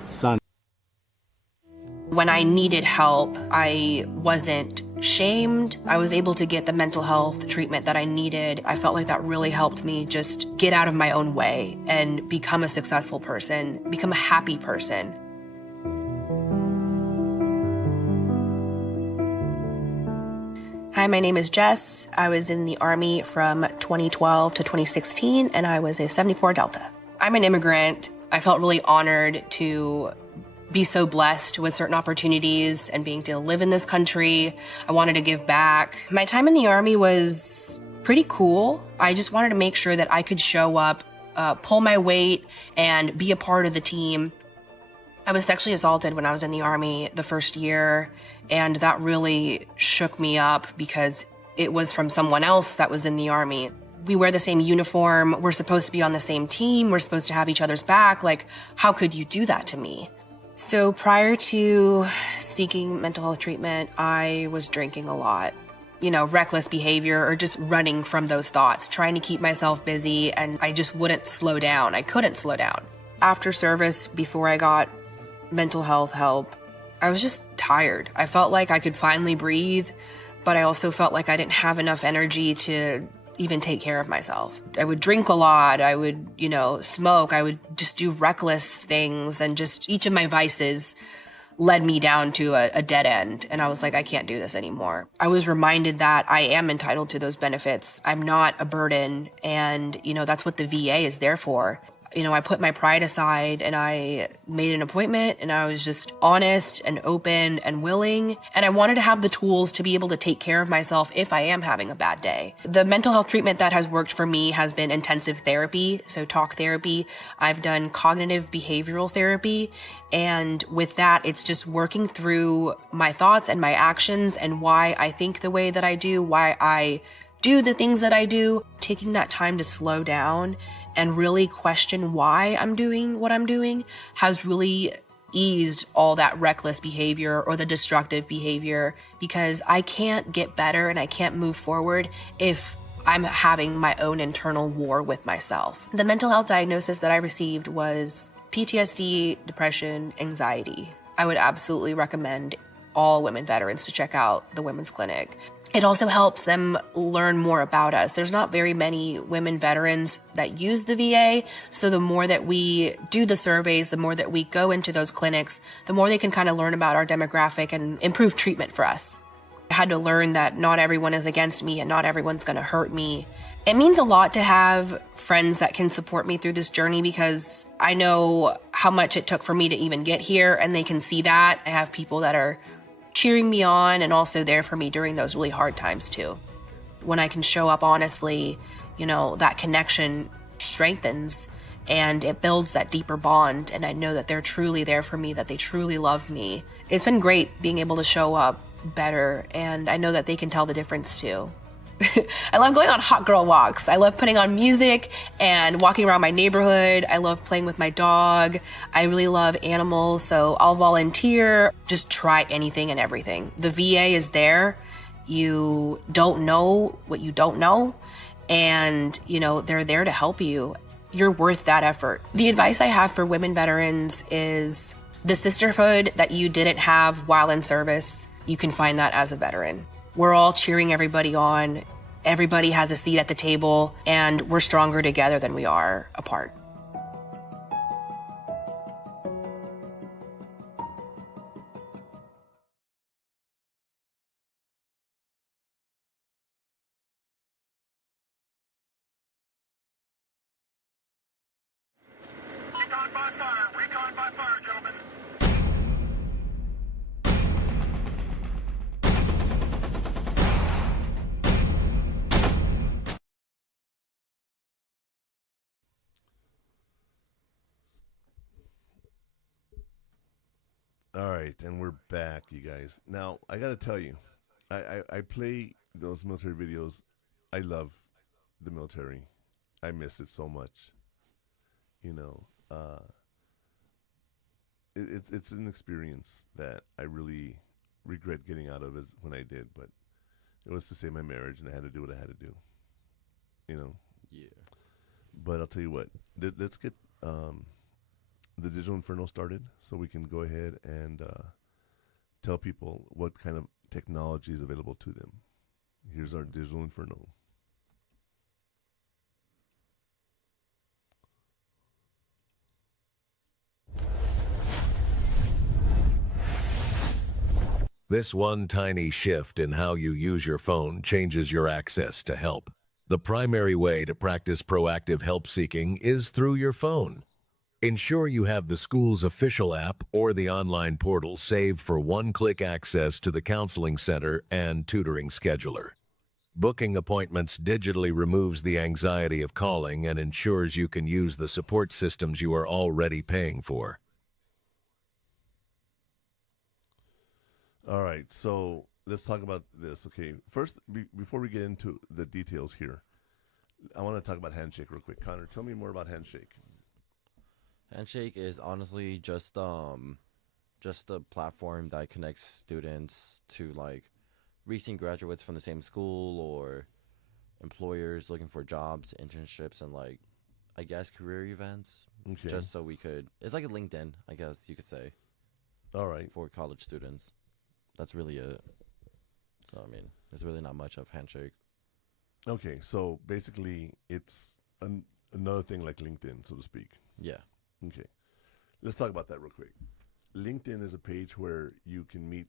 Son. When I needed help, I wasn't shamed. I was able to get the mental health treatment that I needed. I felt like that really helped me just get out of my own way and become a successful person, become a happy person. Hi, my name is Jess. I was in the Army from 2012 to 2016, and I was a 74 Delta. I'm an immigrant. I felt really honored to be so blessed with certain opportunities and being to live in this country. I wanted to give back. My time in the Army was pretty cool. I just wanted to make sure that I could show up, pull my weight, and be a part of the team. I was sexually assaulted when I was in the Army the first year, and that really shook me up because it was from someone else that was in the Army. We wear the same uniform, we're supposed to be on the same team, we're supposed to have each other's back. Like, how could you do that to me? So prior to seeking mental health treatment, I was drinking a lot. Reckless behavior or just running from those thoughts, trying to keep myself busy, and I just wouldn't slow down. I couldn't slow down. After service, before I got mental health help, I was just tired. I felt like I could finally breathe, but I also felt like I didn't have enough energy to even take care of myself. I would drink a lot. I would, smoke. I would just do reckless things, and just each of my vices led me down to a dead end. And I was like, I can't do this anymore. I was reminded that I am entitled to those benefits. I'm not a burden. And, that's what the VA is there for. I put my pride aside and I made an appointment, and I was just honest and open and willing. And I wanted to have the tools to be able to take care of myself if I am having a bad day. The mental health treatment that has worked for me has been intensive therapy, so talk therapy. I've done cognitive behavioral therapy. And with that, it's just working through my thoughts and my actions and why I think the way that I do, why I do the things that I do, taking that time to slow down and really question why I'm doing what I'm doing has really eased all that reckless behavior or the destructive behavior, because I can't get better and I can't move forward if I'm having my own internal war with myself. The mental health diagnosis that I received was PTSD, depression, anxiety. I would absolutely recommend all women veterans to check out the Women's Clinic. It also helps them learn more about us. There's not very many women veterans that use the VA, so the more that we do the surveys, the more that we go into those clinics, the more they can kind of learn about our demographic and improve treatment for us. I had to learn that not everyone is against me and not everyone's going to hurt me. It means a lot to have friends that can support me through this journey, because I know how much it took for me to even get here, and they can see that. I have people that are cheering me on and also there for me during those really hard times too. When I can show up honestly, that connection strengthens and it builds that deeper bond, and I know that they're truly there for me, that they truly love me. It's been great being able to show up better, and I know that they can tell the difference too. I love going on hot girl walks. I love putting on music and walking around my neighborhood. I love playing with my dog. I really love animals, so I'll volunteer. Just try anything and everything. The VA is there. You don't know what you don't know, and they're there to help you. You're worth that effort. The advice I have for women veterans is the sisterhood that you didn't have while in service, you can find that as a veteran. We're all cheering everybody on. Everybody has a seat at the table, and we're stronger together than we are apart. All right, and we're back, you guys. Now, I got to tell you, I play those military videos. I love the military. I miss it so much. You know, it's an experience that I really regret getting out of as when I did, but it was to save my marriage, and I had to do what I had to do. You know. Yeah. But I'll tell you what. Let's get the Digital Inferno started, so we can go ahead and tell people what kind of technology is available to them. Here's our Digital Inferno. This one tiny shift in how you use your phone changes your access to help. The primary way to practice proactive help seeking is through your phone. Ensure you have the school's official app or the online portal saved for one-click access to the counseling center and tutoring scheduler. Booking appointments digitally removes the anxiety of calling and ensures you can use the support systems you are already paying for. All right, so let's talk about this. Okay, first, before we get into the details here, I want to talk about Handshake real quick. Connor, tell me more about Handshake. Handshake is honestly just a platform that connects students to like recent graduates from the same school or employers looking for jobs, internships, and like I guess career events. Okay. Just so we could, it's like a LinkedIn, I guess you could say. All right. For college students. That's really it. So I mean, there's really not much of Handshake. Okay, so basically, it's another thing like LinkedIn, so to speak. Yeah. Okay, let's talk about that real quick. LinkedIn is a page where you can meet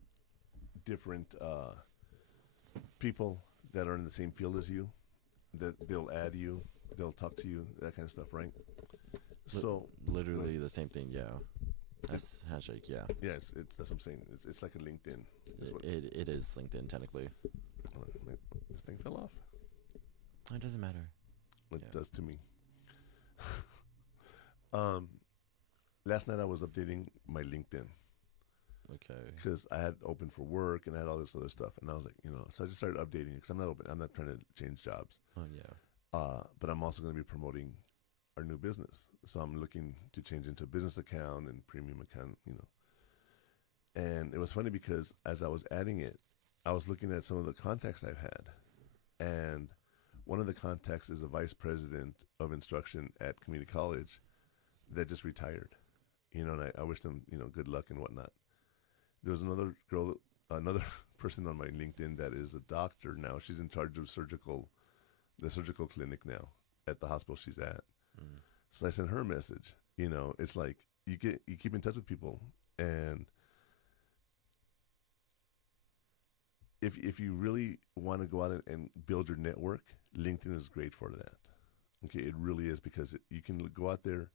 different people that are in the same field as you. That they'll add you, they'll talk to you, that kind of stuff, right? So literally the same thing. Yeah. That's handshake. Yeah. Yes, that's what I'm saying. It's like a LinkedIn. It is LinkedIn technically. This thing fell off. It doesn't matter. It does to me. Last night I was updating my LinkedIn. Okay. Because I had open for work and I had all this other stuff, and I was like, so I just started updating it because I'm not open. I'm not trying to change jobs. Oh yeah. But I'm also going to be promoting our new business, so I'm looking to change into a business account and premium account. And it was funny because as I was adding it, I was looking at some of the contacts I've had, and one of the contacts is a vice president of instruction at community college that just retired. And I wish them good luck and whatnot. There's another girl, another person on my LinkedIn that is a doctor now. She's in charge of the surgical clinic now at the hospital she's at. So I sent her a message. It's like you keep in touch with people, and if you really want to go out and build your network, LinkedIn is great for that. Okay, it really is, because you can go out there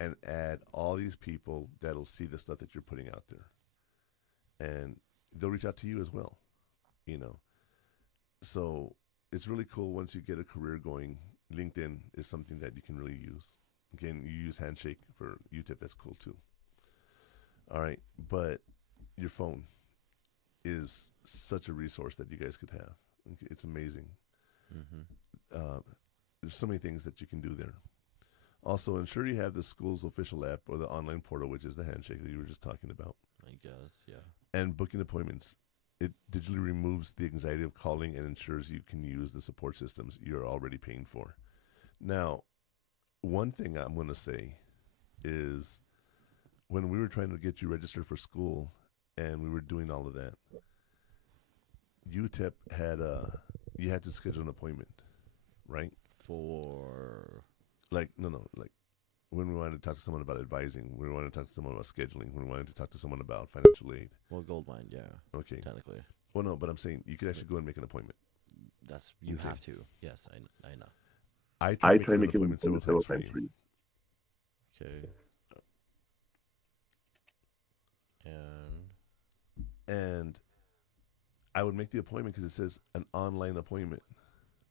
and add all these people that'll see the stuff that you're putting out there. And they'll reach out to you as well, So it's really cool once you get a career going. LinkedIn is something that you can really use. Again, you use Handshake for UTIP. That's cool too. All right, but your phone is such a resource that you guys could have. It's amazing. There's so many things that you can do there. Also, ensure you have the school's official app or the online portal, which is the Handshake that you were just talking about. I guess, yeah. And booking appointments. It digitally removes the anxiety of calling and ensures you can use the support systems you're already paying for. Now, one thing I'm going to say is when we were trying to get you registered for school and we were doing all of that, UTEP had you had to schedule an appointment, right? For like when we wanted to talk to someone about advising, when we wanted to talk to someone about scheduling, when we wanted to talk to someone about financial aid. Well, Goldmine, yeah. Okay. Technically. Well, no, but I'm saying you could actually go and make an appointment. You have to. Yes, I know. I tried making an appointment several times for you. Okay. And I would make the appointment because it says an online appointment.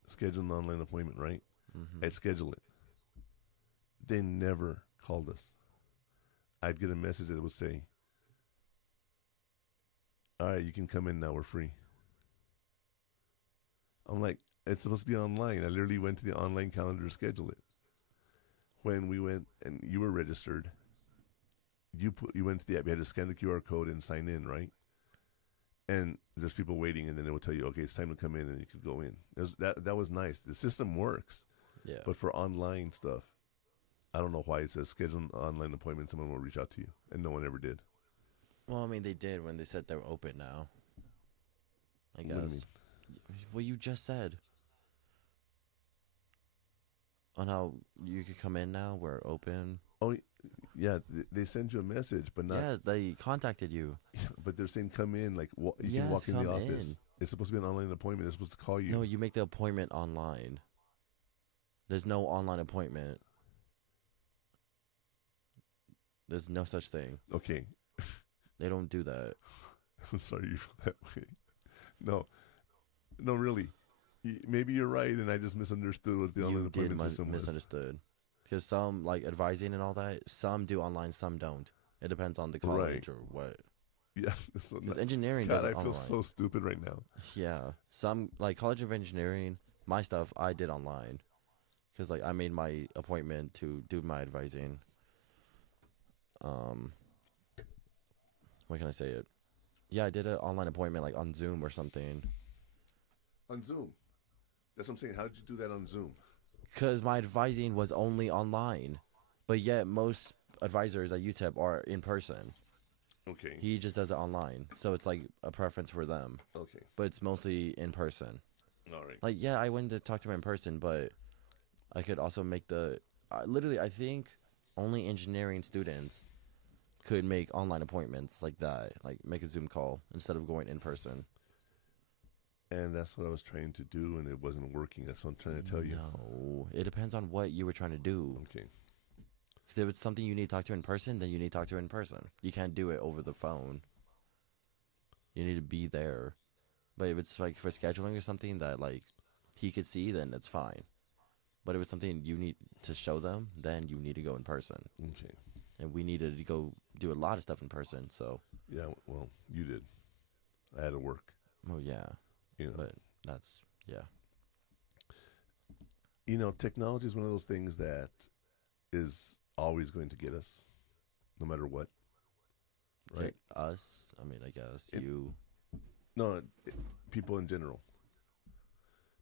Schedule an online appointment, right? I'd schedule it. They never called us. I'd get a message that would say, all right, you can come in now, we're free. I'm like, it's supposed to be online. I literally went to the online calendar to schedule it. When we went and you were registered, you went to the app, you had to scan the QR code and sign in, right? And there's people waiting, and then it will tell you, okay, it's time to come in, and you could go in. That was nice. The system works. Yeah. But for online stuff, I don't know why it says schedule an online appointment, someone will reach out to you, and no one ever did. Well, I mean, they did when they said they're open now. I guess. What do you mean? What you just said. On how you could come in now, we're open. Oh, yeah, they send you a message, but not... Yeah, they contacted you. But they're saying come in, like you can walk in the office. It's supposed to be an online appointment. They're supposed to call you. No, you make the appointment online. There's no online appointment. There's no such thing. Okay. They don't do that. I'm sorry you feel that way. No, really. Maybe you're right, and I just misunderstood what the online appointment system was. Misunderstood. Because some, like advising and all that, some do online, some don't. It depends on the college or what. Yeah. Because engineering God, does it I feel online. so stupid right now. Yeah. Some, like College of Engineering, my stuff, I did online. Because, like, I made my appointment to do my advising. Why can I say it? Yeah, I did an online appointment, like, on Zoom or something. On Zoom? That's what I'm saying. How did you do that on Zoom? Because my advising was only online. But yet, most advisors at UTEP are in person. Okay. He just does it online. So it's like a preference for them. Okay. But it's mostly in person. All right. Like, yeah, I went to talk to him in person, but I could also make literally, I think only engineering students could make online appointments like that, like make a Zoom call instead of going in person. And that's what I was trying to do, and it wasn't working. That's what I'm trying to tell you. No, it depends on what you were trying to do. Okay. If it's something you need to talk to in person, then you need to talk to in person. You can't do it over the phone. You need to be there. But if it's like for scheduling or something that like he could see, then it's fine. But if it's something you need to show them, then you need to go in person. Okay. And we needed to go do a lot of stuff in person, so. Yeah, well, you did. I had to work. Oh, yeah. You know. But that's, yeah. You know, technology is one of those things that is always going to get us, no matter what. Right? Us? I mean, I guess you. No, people in general.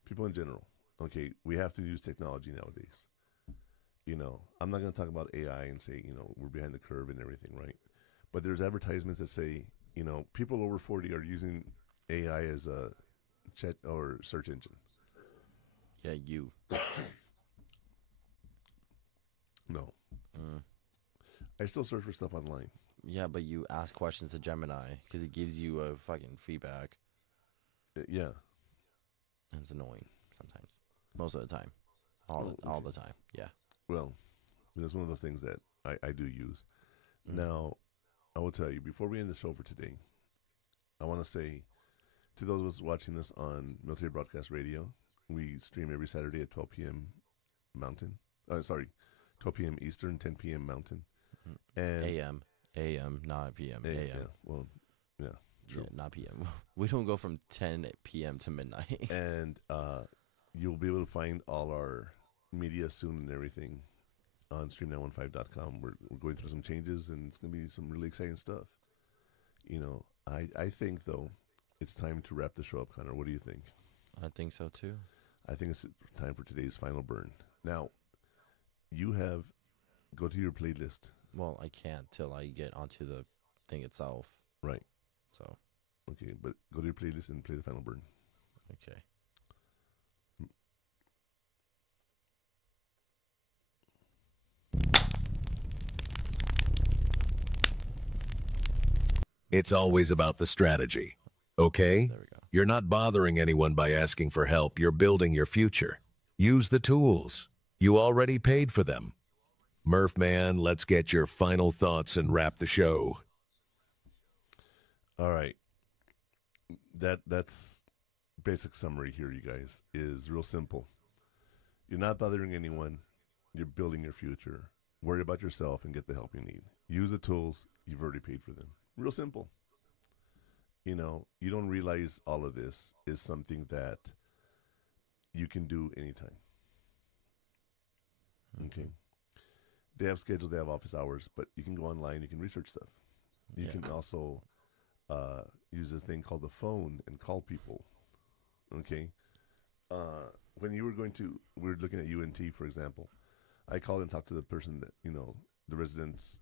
People in general. Okay, we have to use technology nowadays. You know, I'm not going to talk about AI and say, you know, we're behind the curve and everything, right? But there's advertisements that say, you know, people over 40 are using AI as a chat or search engine. Yeah, you. No. I still search for stuff online. Yeah, but you ask questions to Gemini because it gives you a fucking feedback. Yeah. And it's annoying sometimes. Most of the time. All the time. Yeah. Well, it's one of those things that I do use. Now, I will tell you, before we end the show for today, I want to say to those of us watching this on Military Broadcast Radio, we stream every Saturday at 12 p.m. Mountain. 12 p.m. Eastern, 10 p.m. Mountain. And AM, not PM. AM. Yeah, well, yeah, true. Yeah, not PM. We don't go from 10 p.m. to midnight. And you'll be able to find all our media soon and everything on stream915.com. We're going through some changes, and it's going to be some really exciting stuff. You know, I think, though, it's time to wrap the show up, Connor. What do you think? I think so, too. I think it's time for today's final burn. Now, go to your playlist. Well, I can't till I get onto the thing itself. Right. So. Okay, but go to your playlist and play the final burn. Okay. It's always about the strategy. Okay? There we go. You're not bothering anyone by asking for help. You're building your future. Use the tools. You already paid for them. Murph man, let's get your final thoughts and wrap the show. All right. That's basic summary here, you guys, is real simple. You're not bothering anyone. You're building your future. Worry about yourself and get the help you need. Use the tools. You've already paid for them. Real simple. You know, you don't realize all of this is something that you can do anytime. Okay. They have schedules, they have office hours, but you can go online, you can research stuff. You can also use this thing called the phone and call people. Okay. When we were looking at UNT, for example, I called and talked to the person that, you know, the residence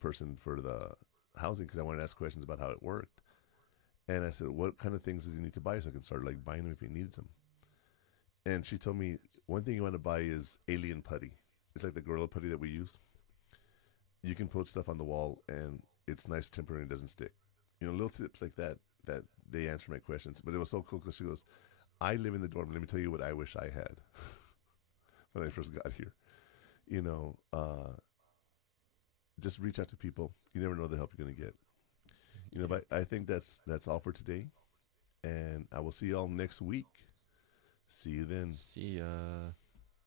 person for the housing, because I wanted to ask questions about how it worked. And I said, what kind of things does he need to buy so I can start like buying them if he needs them? And she told me, one thing you want to buy is alien putty. It's like the Gorilla putty that we use. You can put stuff on the wall and it's nice, temporary, and it doesn't stick. You know, little tips like that they answer my questions. But it was so cool because she goes, I live in the dorm. Let me tell you what I wish I had when I first got here. You know, just reach out to people. You never know the help you're going to get. You know, but I think that's all for today. And I will see y'all next week. See you then. See ya.